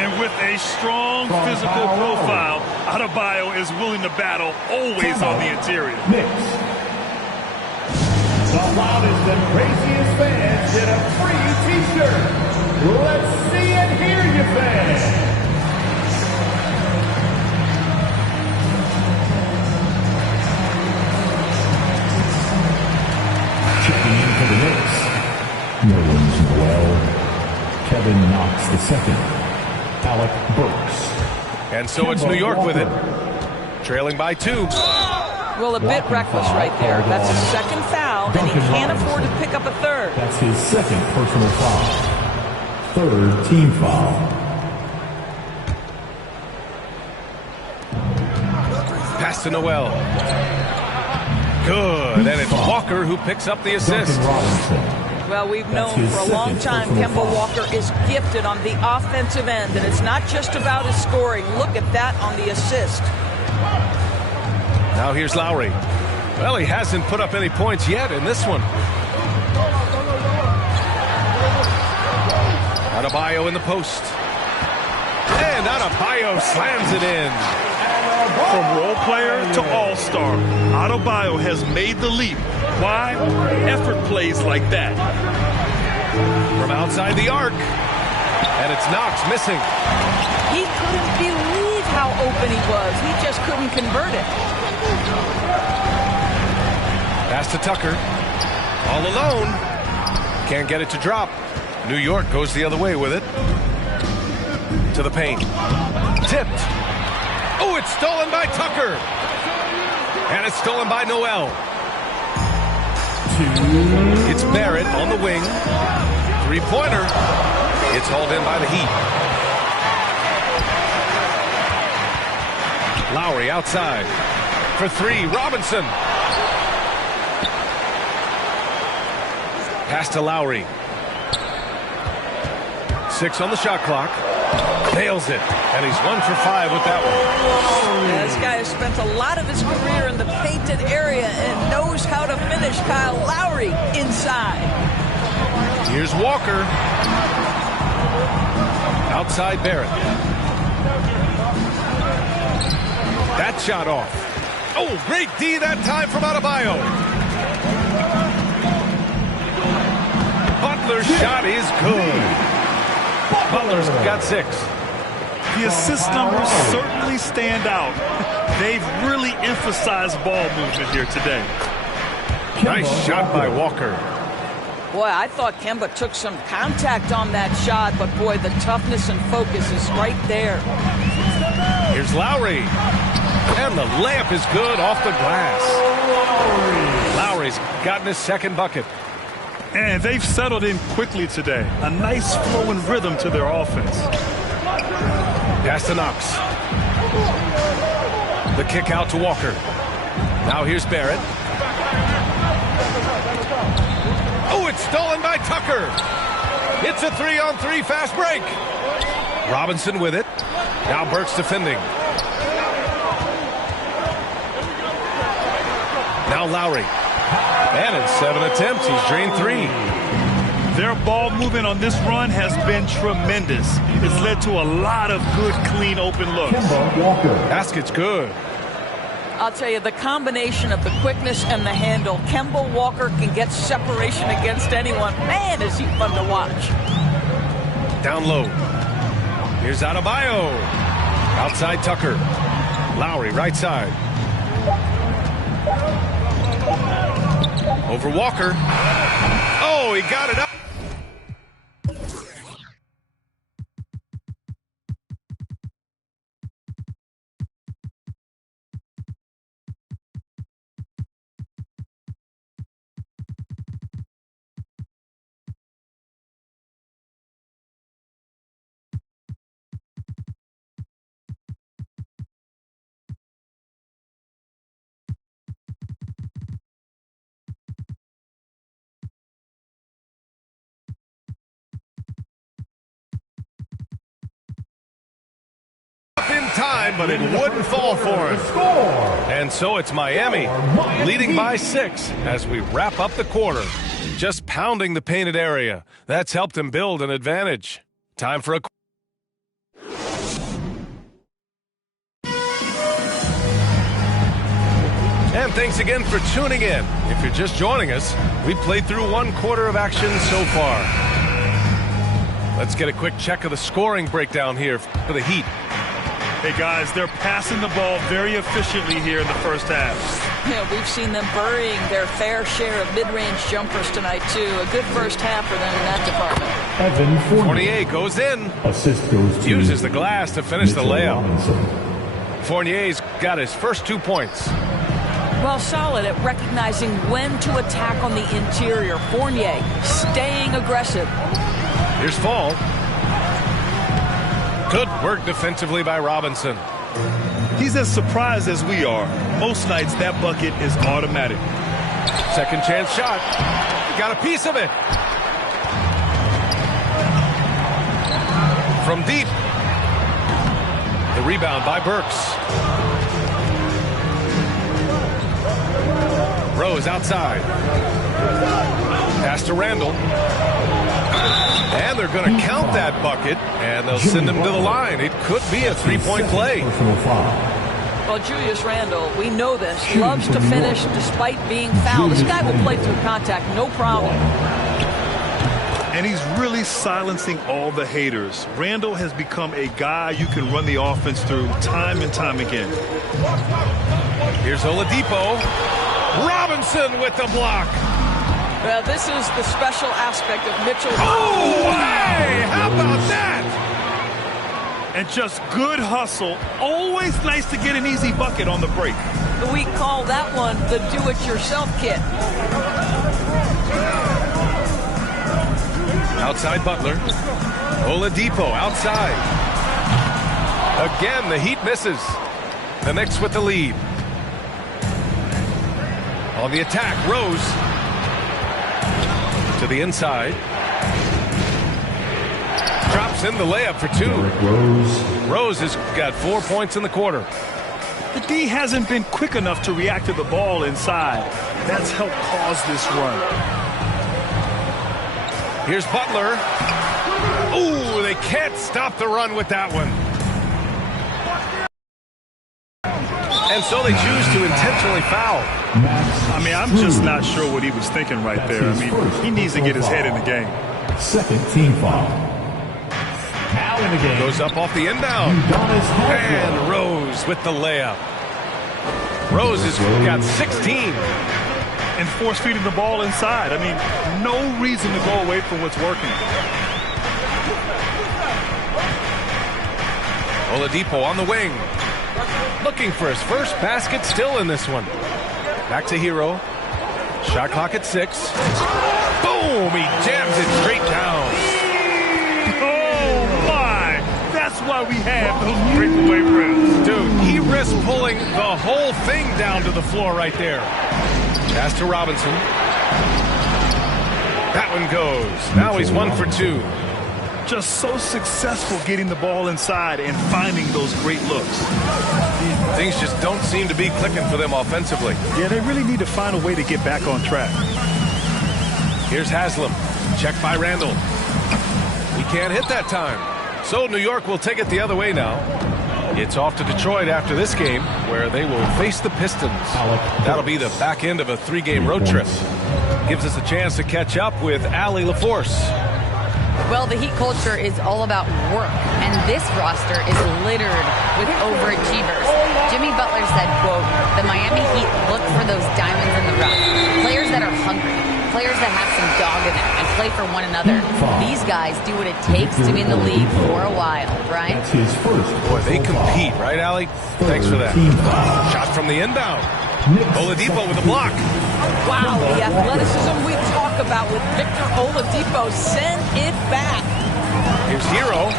And with a strong physical profile, Adebayo is willing to battle, always on the interior. The loudest and craziest fans get a free t-shirt. Let's see and hear you, fans. Checking in for the Knicks. Nerlens Noel. Kevin Knox II. Alec Burks. And so it's New York with it. Trailing by 2. Well, a bit reckless right there. That's a second foul, and he can't afford to pick up a third. That's his second personal foul. Third team foul. Pass to Noel. Good, and it's Walker who picks up the assist. Well, we've known for a long time Kemba Walker is gifted on the offensive end, and it's not just about his scoring. Look at that on the assist. Now here's Lowry. Well, he hasn't put up any points yet in this one. Adebayo in the post. And Adebayo slams it in. From role player to all-star, Adebayo has made the leap. Why? Effort plays like that. From outside the arc. And it's Knox missing. He couldn't believe how open he was. He just couldn't convert it. Pass to Tucker. All alone. Can't get it to drop. New York goes the other way with it. To the paint. Tipped. Oh, it's stolen by Tucker. And it's stolen by Noel. It's Barrett on the wing. Three-pointer. It's hauled in by the Heat. Lowry outside. For three, Robinson. Pass to Lowry. 6 on the shot clock. Nails it. And he's 1 for 5 with that one. Yeah, this guy has spent a lot of his career in the painted area and knows how to finish. Kyle Lowry inside. Here's Walker. Outside Barrett. That shot off. Oh, great D that time from Adebayo. Butler's shot is good. Butler's got 6. The assist numbers certainly stand out. They've really emphasized ball movement here today. Nice shot by Walker. Boy, I thought Kemba took some contact on that shot, but boy, the toughness and focus is right there. Here's Lowry. And the layup is good off the glass. Lowry's gotten his second bucket. And they've settled in quickly today. A nice flow and rhythm to their offense. Pass to Knox. The kick out to Walker. Now here's Barrett. Oh, it's stolen by Tucker. It's a 3-on-3 fast break. Robinson with it. Now Burks defending. Now Lowry. And in 7 attempts, he's drained 3. Their ball movement on this run has been tremendous. It's led to a lot of good, clean, open looks. Basket's good. I'll tell you, the combination of the quickness and the handle, Kemba Walker can get separation against anyone. Man, is he fun to watch. Down low. Here's Adebayo. Outside Tucker. Lowry, right side. Over Walker. Oh, he got it up. In time, but it wouldn't fall for him. And so it's Miami leading by 6 as we wrap up the quarter. Just pounding the painted area. That's helped him build an advantage. Time for a... And thanks again for tuning in. If you're just joining us, we played through 1 quarter of action so far. Let's get a quick check of the scoring breakdown here for the Heat. Hey, guys, they're passing the ball very efficiently here in the first half. Yeah, we've seen them burying their fair share of mid-range jumpers tonight, too. A good first half for them in that department. Fournier goes in. Assist goes to Uses the glass to finish the layup. Robinson. Fournier's got his first 2 points. Well, solid at recognizing when to attack on the interior. Fournier staying aggressive. Here's Fall. Good work defensively by Robinson. He's as surprised as we are. Most nights that bucket is automatic. Second chance shot. Got a piece of it. From deep. The rebound by Burks. Rose outside. Pass to Randall. And they're going to count that bucket, and they'll send him to the line. It could be a three-point play. Well, Julius Randle, we know this, loves to finish despite being fouled. This guy will play through contact, no problem. And he's really silencing all the haters. Randall has become a guy you can run the offense through time and time again. Here's Oladipo. Robinson with the block. Well, this is the special aspect of Mitchell. Oh, hey, how about that? And just good hustle. Always nice to get an easy bucket on the break. We call that one the do-it-yourself kit. Outside Butler. Oladipo outside. Again, the Heat misses. The Knicks with the lead. On the attack, Rose. To the inside. Drops in the layup for two. Rose has got 4 points in the quarter. The D hasn't been quick enough to react to the ball inside. That's helped cause this run. Here's Butler. Ooh, they can't stop the run with that one. And so they choose to intentionally foul. I mean, I'm just not sure what he was thinking right there. I mean, he needs to get his head in the game. Second team foul. Now in the game. Goes up off the inbound. And Rose with the layup. Rose has got 16. And force feeding the ball inside. I mean, no reason to go away from what's working. Oladipo on the wing. Looking for his first basket, still in this one. Back to Hero. Shot clock at 6. Boom! He jams it straight down. Oh, my! That's why we have those breakaway rims. Dude, he risked pulling the whole thing down to the floor right there. Pass to Robinson. That one goes. Now he's 1 for 2. Just so successful getting the ball inside and finding those great looks. Things just don't seem to be clicking for them offensively. Yeah, they really need to find a way to get back on track. Here's Haslam. Checked by Randall. He can't hit that time. So New York will take it the other way now. It's off to Detroit after this game, where they will face the Pistons. That'll be the back end of a 3-game road trip. Gives us a chance to catch up with Allie LaForce. Well, the Heat culture is all about work, and this roster is littered with overachievers. Jimmy Butler said, quote, "The Miami Heat look for those diamonds in the rough. Players that are hungry, players that have some dog in them and play for one another. These guys do what it takes to be in the league for a while." Brian? Boy, they compete, right, Allie? Thanks for that. Shot from the inbound. Oladipo with a block. Wow, the athleticism we talk about with Victor Oladipo. Send it back. Here's Hero.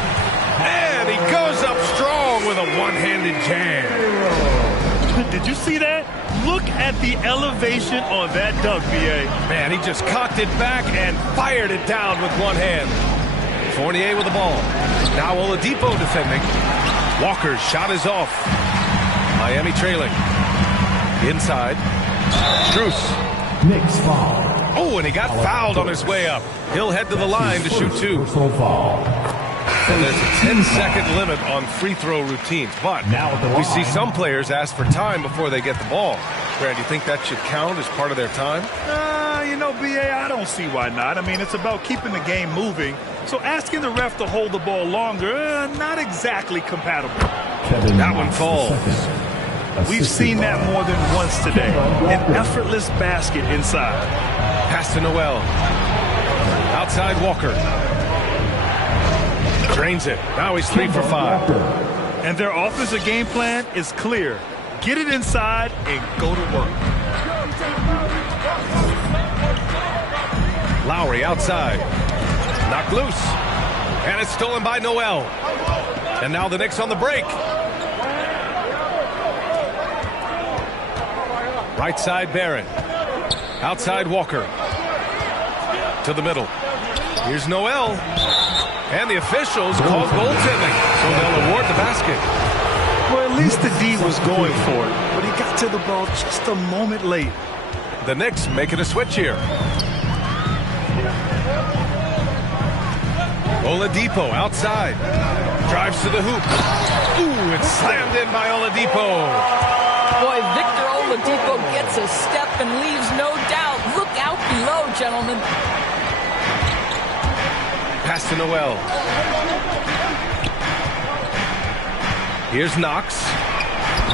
And he goes up strong with a one-handed jam. Did you see that? Look at the elevation on that dunk, B.A. Man, he just cocked it back and fired it down with one hand. Fournier with the ball. Now Oladipo defending. Walker's shot is off. Miami trailing. Inside. Strus. Knicks foul. Oh, and he got fouled on his way up. He'll head to the line to shoot 2. And there's a 10-second limit on free throw routines. But we see some players ask for time before they get the ball. Brad, do you think that should count as part of their time? You know, B.A., I don't see why not. I mean, it's about keeping the game moving. So asking the ref to hold the ball longer, not exactly compatible. That one falls. We've seen that more than once today. An effortless basket inside. Pass to Noel. Outside Walker. Drains it. Now he's 3 for 5. And their offensive game plan is clear. Get it inside and go to work. Lowry outside. Knocked loose. And it's stolen by Noel. And now the Knicks on the break. Right side, Barrett. Outside, Walker. To the middle. Here's Noel. And the officials call goaltending. So they'll award the basket. Well, at least the D was going for it. But he got to the ball just a moment late. The Knicks making a switch here. Oladipo outside. Drives to the hoop. Ooh, it's slammed in by Oladipo. Boy, Victor Oladipo gets a step and leaves no doubt. Look out below, gentlemen. Pass to Noel. Here's Knox.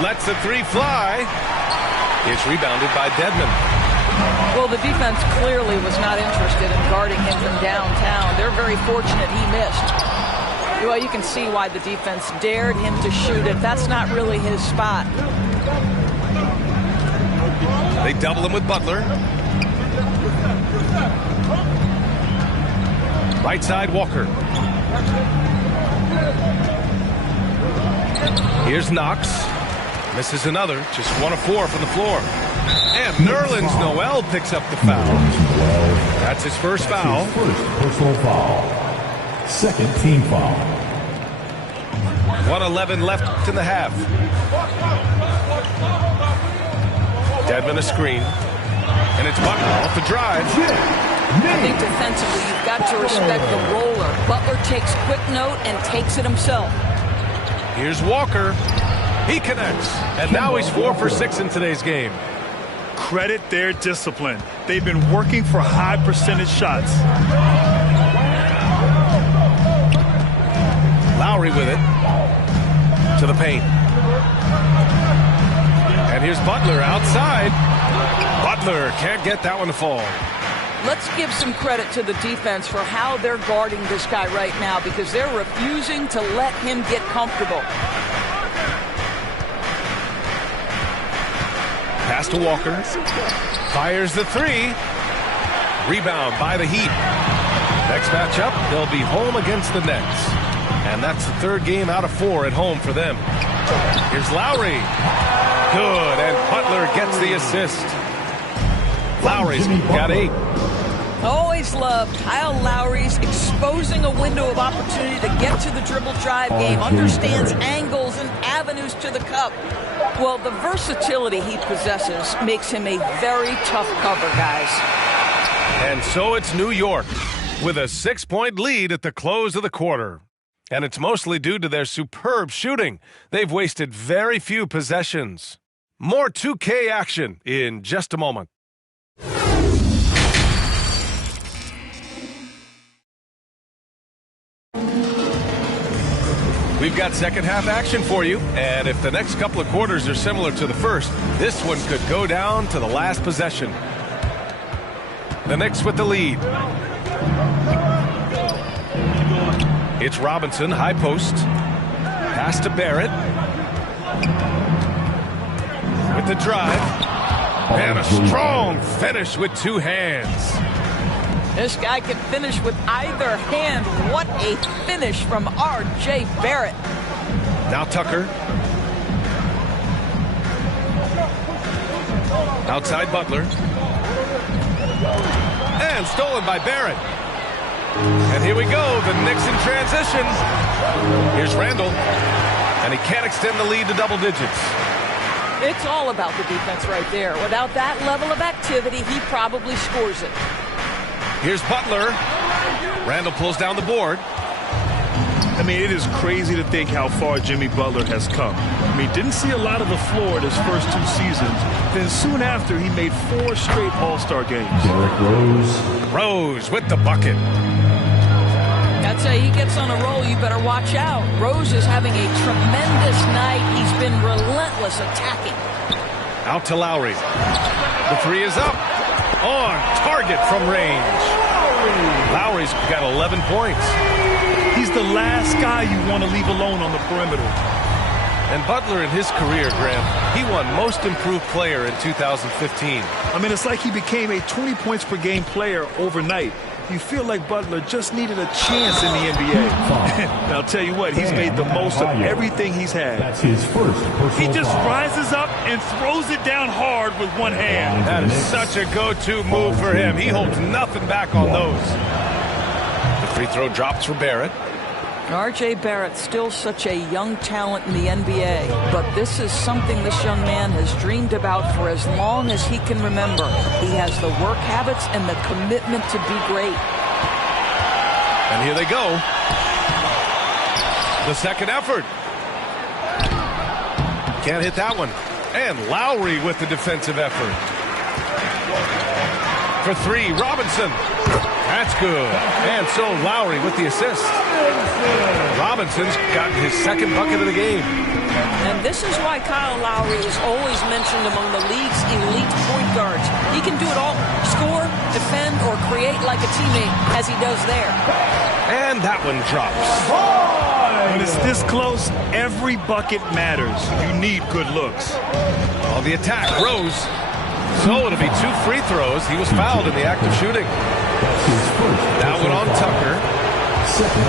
Lets the three fly. It's rebounded by Dedmon. Well, the defense clearly was not interested in guarding him from downtown. They're very fortunate he missed. Well, you can see why the defense dared him to shoot it. That's not really his spot. They double him with Butler. Right side, Walker. Here's Knox. Misses another. Just 1 of 4 from the floor. And Nerlens Noel picks up the foul. That's his first foul. First personal foul. Second team foul. 1:11 left in the half. Dedmon a screen. And it's Butler off the drive. I think defensively you've got to respect the roller. Butler takes quick note and takes it himself. Here's Walker. He connects. And now he's 4 for 6 in today's game. Credit their discipline. They've been working for high percentage shots. Lowry with it. To the paint. And here's Butler outside. Butler can't get that one to fall. Let's give some credit to the defense for how they're guarding this guy right now because they're refusing to let him get comfortable. Pass to Walker. Fires the three. Rebound by the Heat. Next matchup, they'll be home against the Nets. And that's the third game out of 4 at home for them. Here's Lowry. Good, and Butler gets the assist. Lowry's got 8. Always love Kyle Lowry's exposing a window of opportunity to get to the dribble drive game, understands angles and avenues to the cup. Well, the versatility he possesses makes him a very tough cover, guys. And so it's New York with a 6-point lead at the close of the quarter. And it's mostly due to their superb shooting. They've wasted very few possessions. More 2K action in just a moment. We've got second half action for you, and if the next couple of quarters are similar to the first, this one could go down to the last possession. The Knicks with the lead. It's Robinson, high post. Pass to Barrett. With the drive. And a strong finish with 2 hands. This guy can finish with either hand. What a finish from R.J. Barrett. Now Tucker. Outside Butler. And stolen by Barrett. And here we go, the Knicks in transition. Here's Randall. And he can't extend the lead to double digits. It's all about the defense right there. Without that level of activity, he probably scores it. Here's Butler. Randall pulls down the board. I mean, it is crazy to think how far Jimmy Butler has come. I mean, didn't see a lot of the floor in his first 2 seasons. Then soon after, he made 4 straight All-Star games. Derrick Rose. Rose with the bucket. I'd say he gets on a roll, you better watch out. Rose is having a tremendous night. He's been relentless attacking. Out to Lowry. The 3 is up. On target from range. Lowry's got 11 points. He's the last guy you want to leave alone on the perimeter. And Butler in his career, Graham, he won Most Improved Player in 2015. I mean, it's like he became a 20 points per game player overnight. You feel like Butler just needed a chance in the NBA. And I'll tell you what, he's made the most of everything he's had. That's his first personal He just foul. rises up and throws it down hard with one hand. That is such a go-to move for him. He holds nothing back on those. The free throw drops for Barrett. R.J. Barrett, still such a young talent in the NBA, but this is something this young man has dreamed about for as long as he can remember. He has the work habits and the commitment to be great. And here they go. The second effort. Can't hit that one. And Lowry with the defensive effort. For three, Robinson. That's good. And so Lowry with the assist. Robinson's got his second bucket of the game. And this is why Kyle Lowry is always mentioned among the league's elite point guards. He can do it all, score, defend, or create like a teammate as he does there. And that one drops. When it's this close, every bucket matters. You need good looks. On the attack, Rose. So it'll be 2 free throws. He was fouled in the act of shooting. That one on Tucker.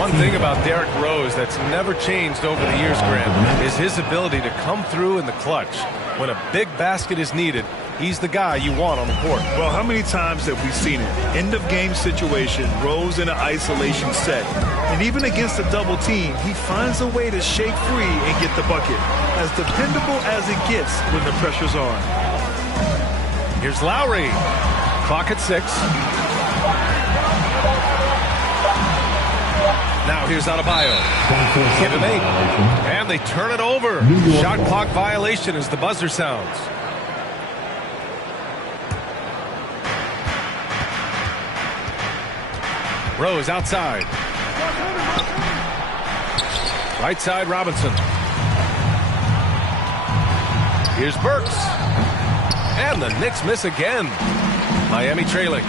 One thing about Derrick Rose that's never changed over the years, Graham, is his ability to come through in the clutch. When a big basket is needed, he's the guy you want on the court. Well, how many times have we seen it? End of game situation, Rose in an isolation set. And even against a double team, he finds a way to shake free and get the bucket. As dependable as it gets when the pressure's on. Here's Lowry. Clock at 6. Now here's Adebayo. Give him 8. And they turn it over. Shot clock violation as the buzzer sounds. Rose outside. Right side, Robinson. Here's Burks. And the Knicks miss again. Miami trailing.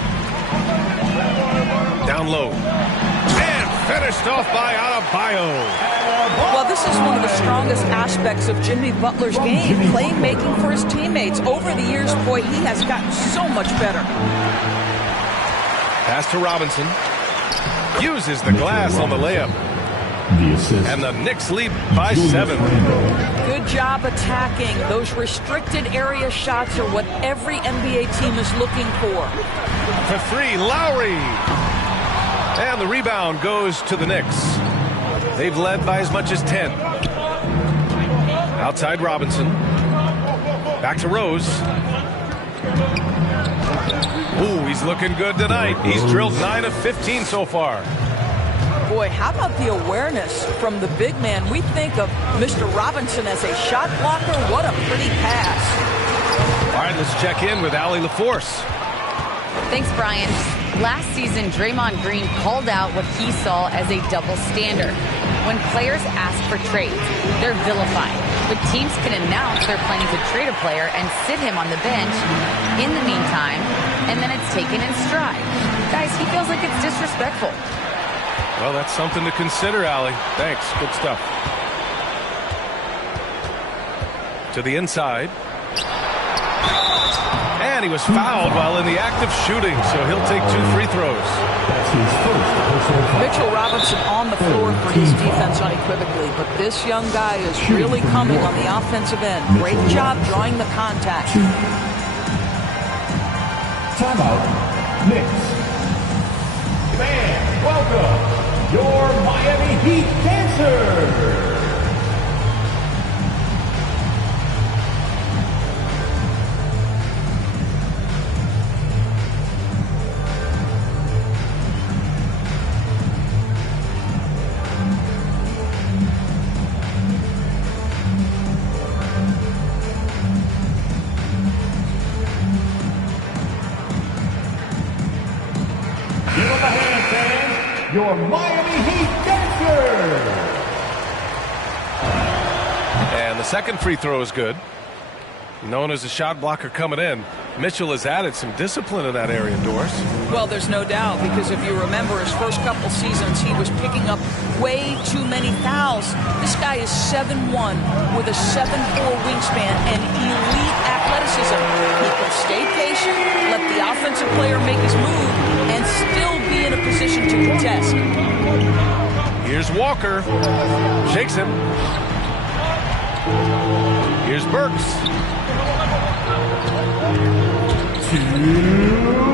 Down low. Finished off by Adebayo. Well, this is one of the strongest aspects of Jimmy Butler's game, playmaking for his teammates. Over the years, boy, he has gotten so much better. Pass to Robinson. Uses the glass on the layup. And the Knicks lead by 7. Good job attacking. Those restricted area shots are what every NBA team is looking for. For 3, Lowry. And the rebound goes to the Knicks. They've led by as much as 10. Outside Robinson. Back to Rose. Ooh, he's looking good tonight. He's drilled 9 of 15 so far. Boy, how about the awareness from the big man? We think of Mr. Robinson as a shot blocker. What a pretty pass. All right, let's check in with Allie LaForce. Thanks, Brian. Last season, Draymond Green called out what he saw as a double standard. When players ask for trades, they're vilified. But teams can announce they're planning to trade a player and sit him on the bench in the meantime, and then it's taken in stride. Guys, he feels like it's disrespectful. Well, that's something to consider, Allie. Thanks. Good stuff. To the inside. And he was fouled while in the act of shooting, so he'll take 2 free throws. Mitchell Robinson on the floor for his defense unequivocally, but this young guy is really coming on the offensive end. Great job drawing the contact. Timeout, Knicks. Fans, welcome your Miami Heat dancers. Your Miami Heat dancers. And the second free throw is good. Known as a shot blocker coming in. Mitchell has added some discipline in that area, Doris. Well, there's no doubt, because if you remember his first couple seasons, he was picking up way too many fouls. This guy is 7'1" with a 7'4" wingspan and elite athleticism. He can stay patient, let the offensive player make his move, and still be in a position to contest. Here's Walker. Shakes him. Here's Burks.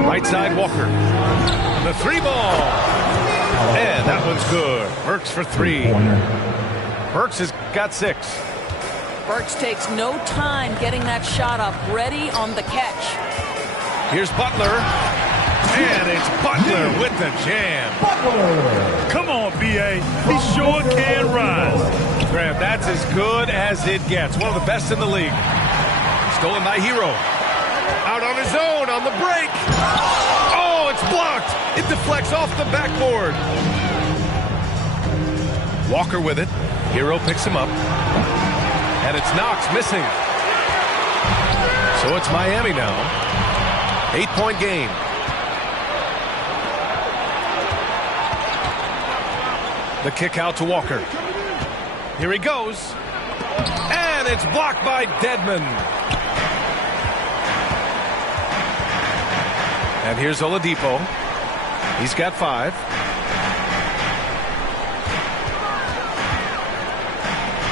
Right side, Walker. The 3-ball. And that one's good. Burks for 3. Burks has got 6. Burks takes no time getting that shot up, ready on the catch. Here's Butler. And it's Butler with the jam. Come on, B.A. He sure can rise. Graham, that's as good as it gets. One of the best in the league. Stolen by Hero. Out on his own on the break. Oh, it's blocked. It deflects off the backboard. Walker with it. Hero picks him up. And it's Knox missing. So it's Miami now. 8-point game. The kick out to Walker. Here he goes. And it's blocked by Dedmon. And here's Oladipo. He's got 5.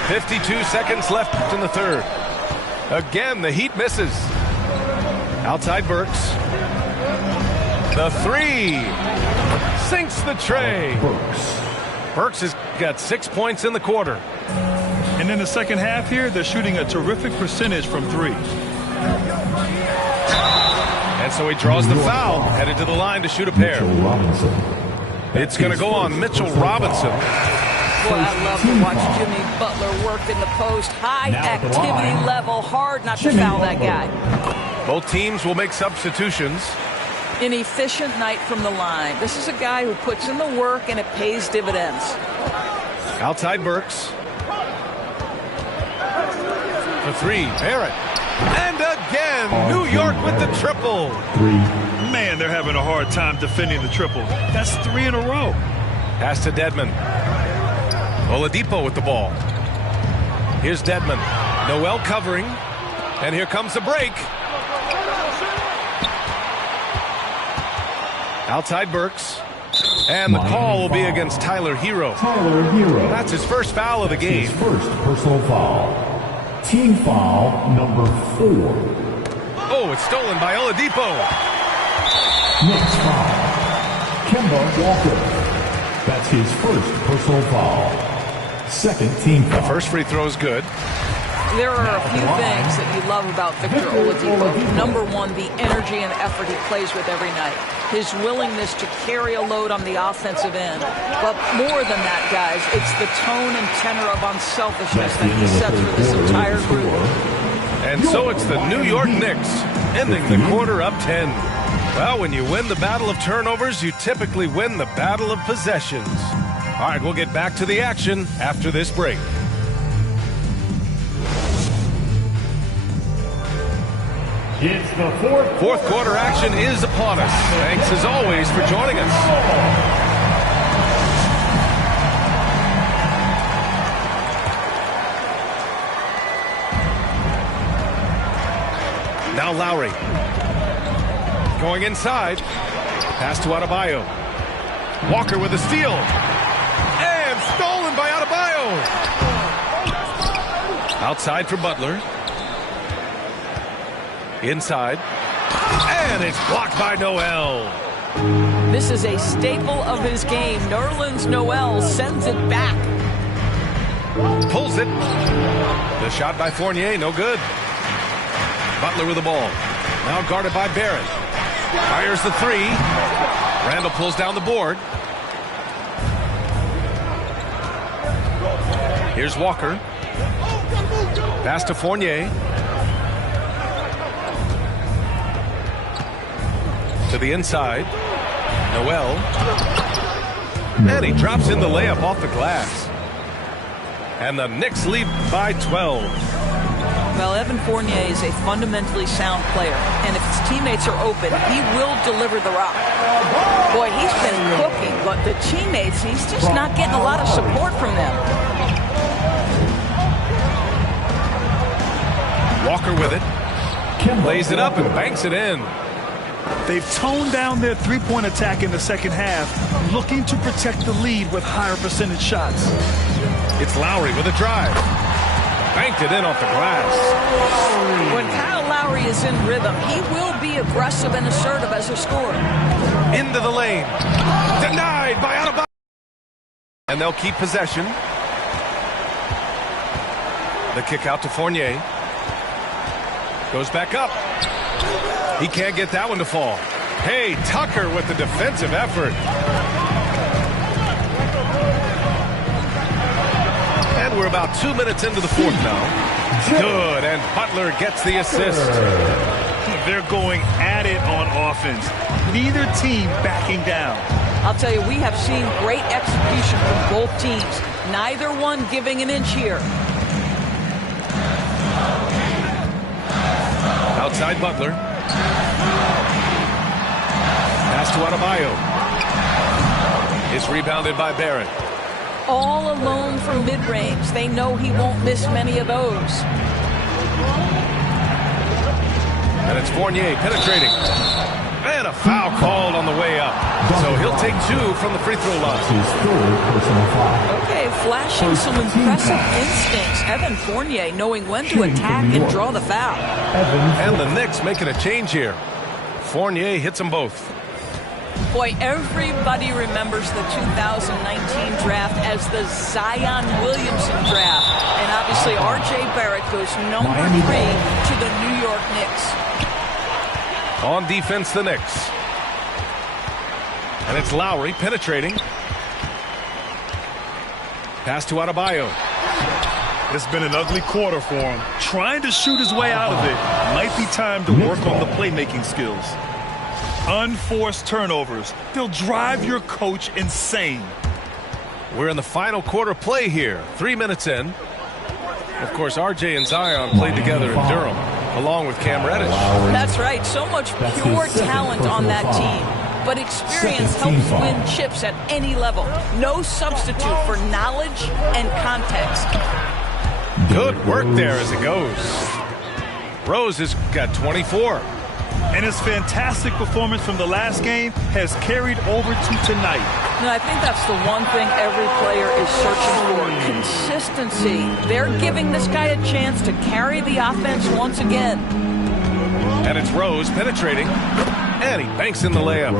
52 seconds left in the third. Again, the Heat misses. Outside Burks. The 3. Sinks the tray. Burks has got 6 points in the quarter. And in the second half here, they're shooting a terrific percentage from 3. And so he draws the foul, headed to the line to shoot a pair. It's going to go on Mitchell Robinson. Boy, I love to watch Jimmy Butler work in the post. High activity level, hard not to foul that guy. Both teams will make substitutions. An efficient night from the line. This is a guy who puts in the work and it pays dividends. Outside Burks. The 3, Barrett. And again, New York with the triple. Man, they're having a hard time defending the triple. That's 3 in a row. Pass to Dedmon. Oladipo with the ball. Here's Dedmon. Noel covering. And here comes the break. Outside Burks. And the call will be against Tyler Hero. That's his first foul of the game. His first personal foul. Team foul number 4. Oh, it's stolen by Oladipo. Next foul. Kemba Walker. That's his first personal foul. Second team foul. The first free throw is good. There are a few things that you love about Victor Oladipo. Number 1, the energy and effort he plays with every night. His willingness to carry a load on the offensive end. But more than that, guys, it's the tone and tenor of unselfishness that he sets for this entire group. And so it's the New York Knicks, ending the quarter up 10. Well, when you win the battle of turnovers, you typically win the battle of possessions. All right, we'll get back to the action after this break. It's the fourth quarter action is upon us. Thanks as always for joining us. Now Lowry. Going inside. Pass to Adebayo. Walker with a steal. And stolen by Adebayo. Outside for Butler. Inside. And it's blocked by Noel. This is a staple of his game. Nerlens Noel sends it back. Pulls it. The shot by Fournier, no good. Butler with the ball. Now guarded by Barrett. Fires the 3. Randall pulls down the board. Here's Walker. Pass to Fournier. To the inside. Noel. And he drops in the layup off the glass. And the Knicks lead by 12. Well, Evan Fournier is a fundamentally sound player, and if his teammates are open, he will deliver the rock. Boy, he's been cooking, but the teammates, he's just not getting a lot of support from them. Walker with it. Lays it up and banks it in. They've toned down their three-point attack in the second half, looking to protect the lead with higher percentage shots. It's Lowry with a drive. Banked it in off the glass. When Kyle Lowry is in rhythm, he will be aggressive and assertive as a scorer. Into the lane. Denied by Adebayo. And they'll keep possession. The kick out to Fournier. Goes back up. He can't get that one to fall. Hey, Tucker with the defensive effort. And we're about 2 minutes into the fourth now. Good, and Butler gets the assist. They're going at it on offense. Neither team backing down. I'll tell you, we have seen great execution from both teams. Neither one giving an inch here. Outside Butler. Pass to Adebayo. It's rebounded by Barrett. All alone from mid-range. They know he won't miss many of those. And it's Fournier penetrating. And a foul called on the way up. So he'll take 2 from the free throw line. Okay, flashing some impressive instincts. Evan Fournier knowing when to attack and draw the foul. And the Knicks making a change here. Fournier hits them both. Boy, everybody remembers the 2019 draft as the Zion Williamson draft. And obviously, R.J. Barrett goes number 3 to the New York Knicks. On defense, the Knicks. And it's Lowry penetrating. Pass to Adebayo. It's been an ugly quarter for him. Trying to shoot his way out of it. Might be time to work on the playmaking skills. Unforced turnovers. They'll drive your coach insane. We're in the final quarter play here. 3 minutes in. Of course, RJ and Zion played together in Durham, along with Cam Reddish. That's right. So much pure talent on that team. But experience helps win chips at any level. No substitute for knowledge and context. Good work there as it goes. Rose has got 24. And his fantastic performance from the last game has carried over to tonight. And I think that's the one thing every player is searching for. Consistency. They're giving this guy a chance to carry the offense once again. And it's Rose penetrating. And he banks in the layup.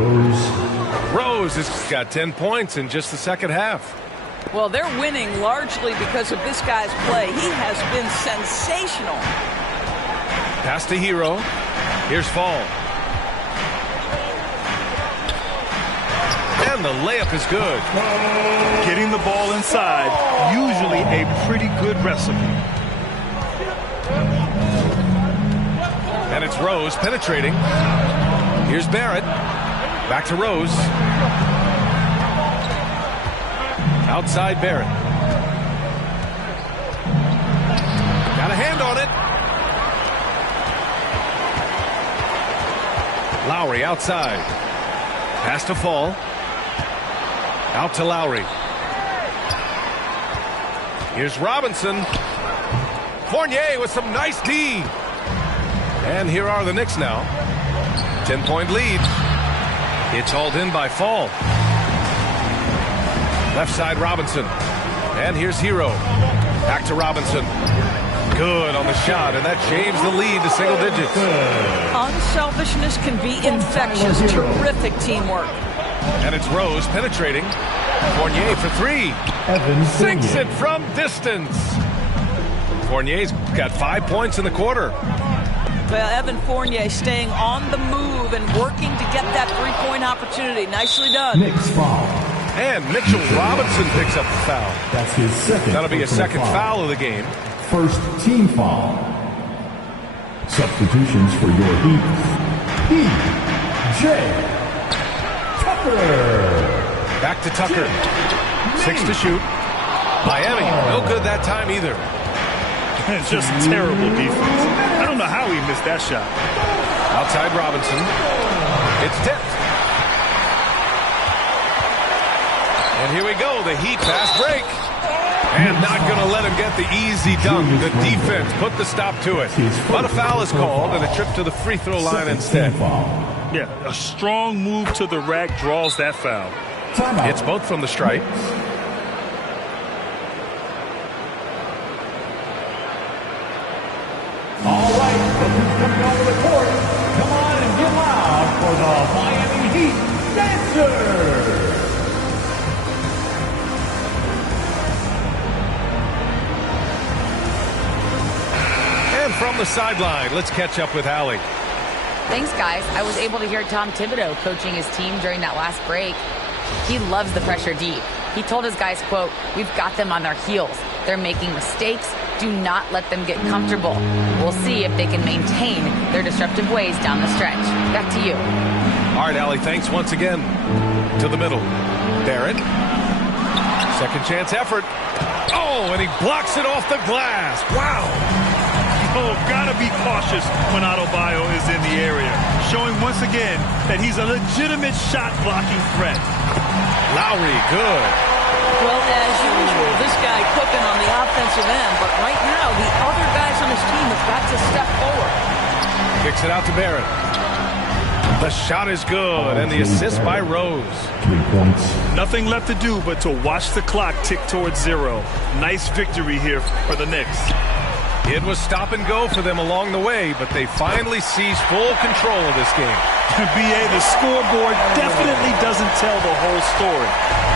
Rose has got 10 points in just the second half. Well, they're winning largely because of this guy's play. He has been sensational. Pass to Hero. Here's Fall. And the layup is good. Getting the ball inside, usually a pretty good recipe. And it's Rose penetrating. Here's Barrett. Back to Rose. Outside Barrett. Got a hand on it. Lowry outside. Pass to Fall. Out to Lowry. Here's Robinson. Fournier with some nice D. And here are the Knicks now. 10-point lead. It's hauled in by Fall. Left side Robinson. And here's Hero. Back to Robinson. Good on the shot, and that shaves the lead to single digits. Unselfishness can be infectious. Terrific teamwork. And it's Rose penetrating. Fournier for 3. Sinks it from distance. Fournier's got 5 points in the quarter. Well, Evan Fournier staying on the move and working to get that three-point opportunity. Nicely done. Knicks foul. And Mitchell Robinson picks up the foul. That's his second. That'll be a second foul of the game. First team foul. Substitutions for your Heat. P.J. Tucker. Back to Tucker. 6 to shoot. Miami No good that time either. Just terrible defense. I don't know how he missed that shot. Outside Robinson. It's tipped. And here we go, the Heat fast break. And not going to let him get the easy dunk. The defense put the stop to it. But a foul is called and a trip to the free throw line instead. Yeah, a strong move to the rack draws that foul. It's both from the stripe. All right, who's coming onto the court? Come on and get loud for the Miami Heat Dancers! And from the sideline, let's catch up with Allie. Thanks, guys. I was able to hear Tom Thibodeau coaching his team during that last break. He loves the pressure deep. He told his guys, quote, "We've got them on their heels. They're making mistakes. Do not let them get comfortable. We'll see if they can maintain their disruptive ways down the stretch." Back to you. All right, Allie, thanks once again. To the middle. Barrett. Second chance effort. Oh, and he blocks it off the glass. Wow. Oh, gotta be cautious when Adebayo is in the area, showing once again that he's a legitimate shot-blocking threat. Lowry, good. Well, as usual, this guy cooking on the offensive end, but right now the other guys on his team have got to step forward. Kicks it out to Barrett. The shot is good, and the assist by Rose. 3 points. Nothing left to do but to watch the clock tick towards 0. Nice victory here for the Knicks. It was stop and go for them along the way, but they finally seized full control of this game. BA, the scoreboard definitely doesn't tell the whole story.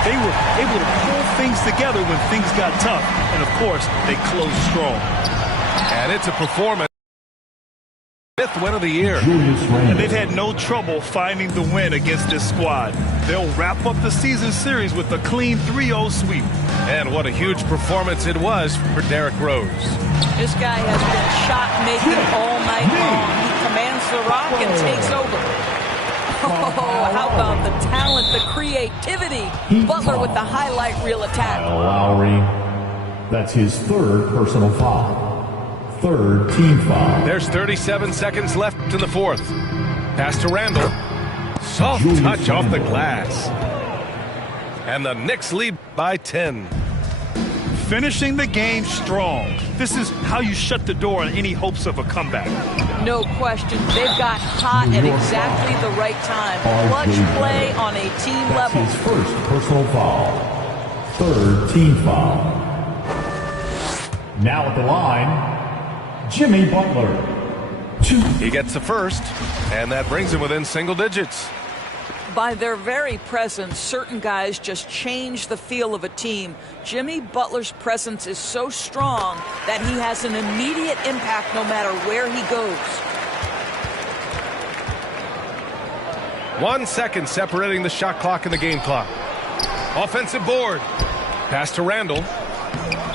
They were able to pull things together when things got tough, and of course, they closed strong. And it's a performance. 5th win of the year. And they've had no trouble finding the win against this squad. They'll wrap up the season series with a clean 3-0 sweep. And what a huge performance it was for Derrick Rose. This guy has been shot-making all night long. He commands the rock and takes over. Oh, how about the talent, the creativity. Butler with the highlight reel attack. Lowry, that's his 3rd personal foul. 3rd team foul. There's 37 seconds left in the 4th. Pass to Randall. Soft touch off the glass. And the Knicks lead by 10. Finishing the game strong. This is how you shut the door on any hopes of a comeback. No question. They've got hot at exactly the right time. Clutch play on a team level. That's his 1st personal foul. 3rd team foul. Now at the line, Jimmy Butler. 2. He gets the first, and that brings him within single digits. By their very presence, certain guys just change the feel of a team. Jimmy Butler's presence is so strong that he has an immediate impact no matter where he goes. 1 second separating the shot clock and the game clock. Offensive board. Pass to Randall.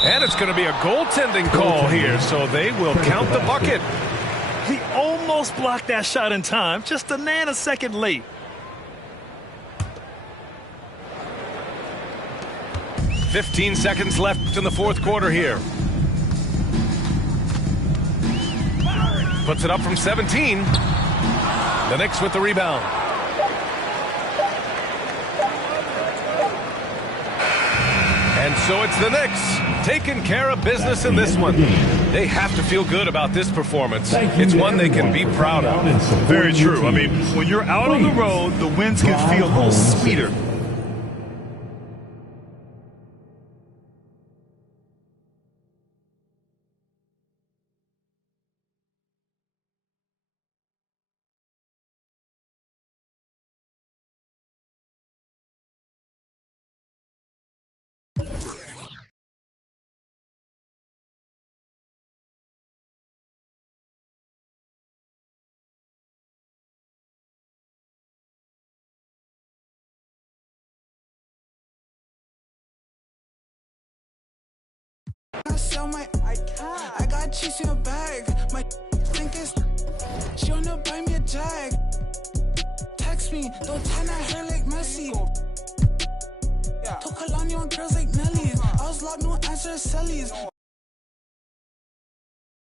And it's going to be a goaltending call here, so they will count the bucket. He almost blocked that shot in time, just a nanosecond late. 15 seconds left in the 4th quarter here. Puts it up from 17. The Knicks with the rebound. And so it's the Knicks taking care of business in this one. They have to feel good about this performance. It's one they can be proud of. Very true. I mean, when you're out on the road, the wins can feel a little sweeter. I got cheese in a bag. My think it's she wanna buy me a jag. Text me, don't tie her hair like Messi. Took Kalani on girls like Nelly. I was doors locked, no answer, cellies.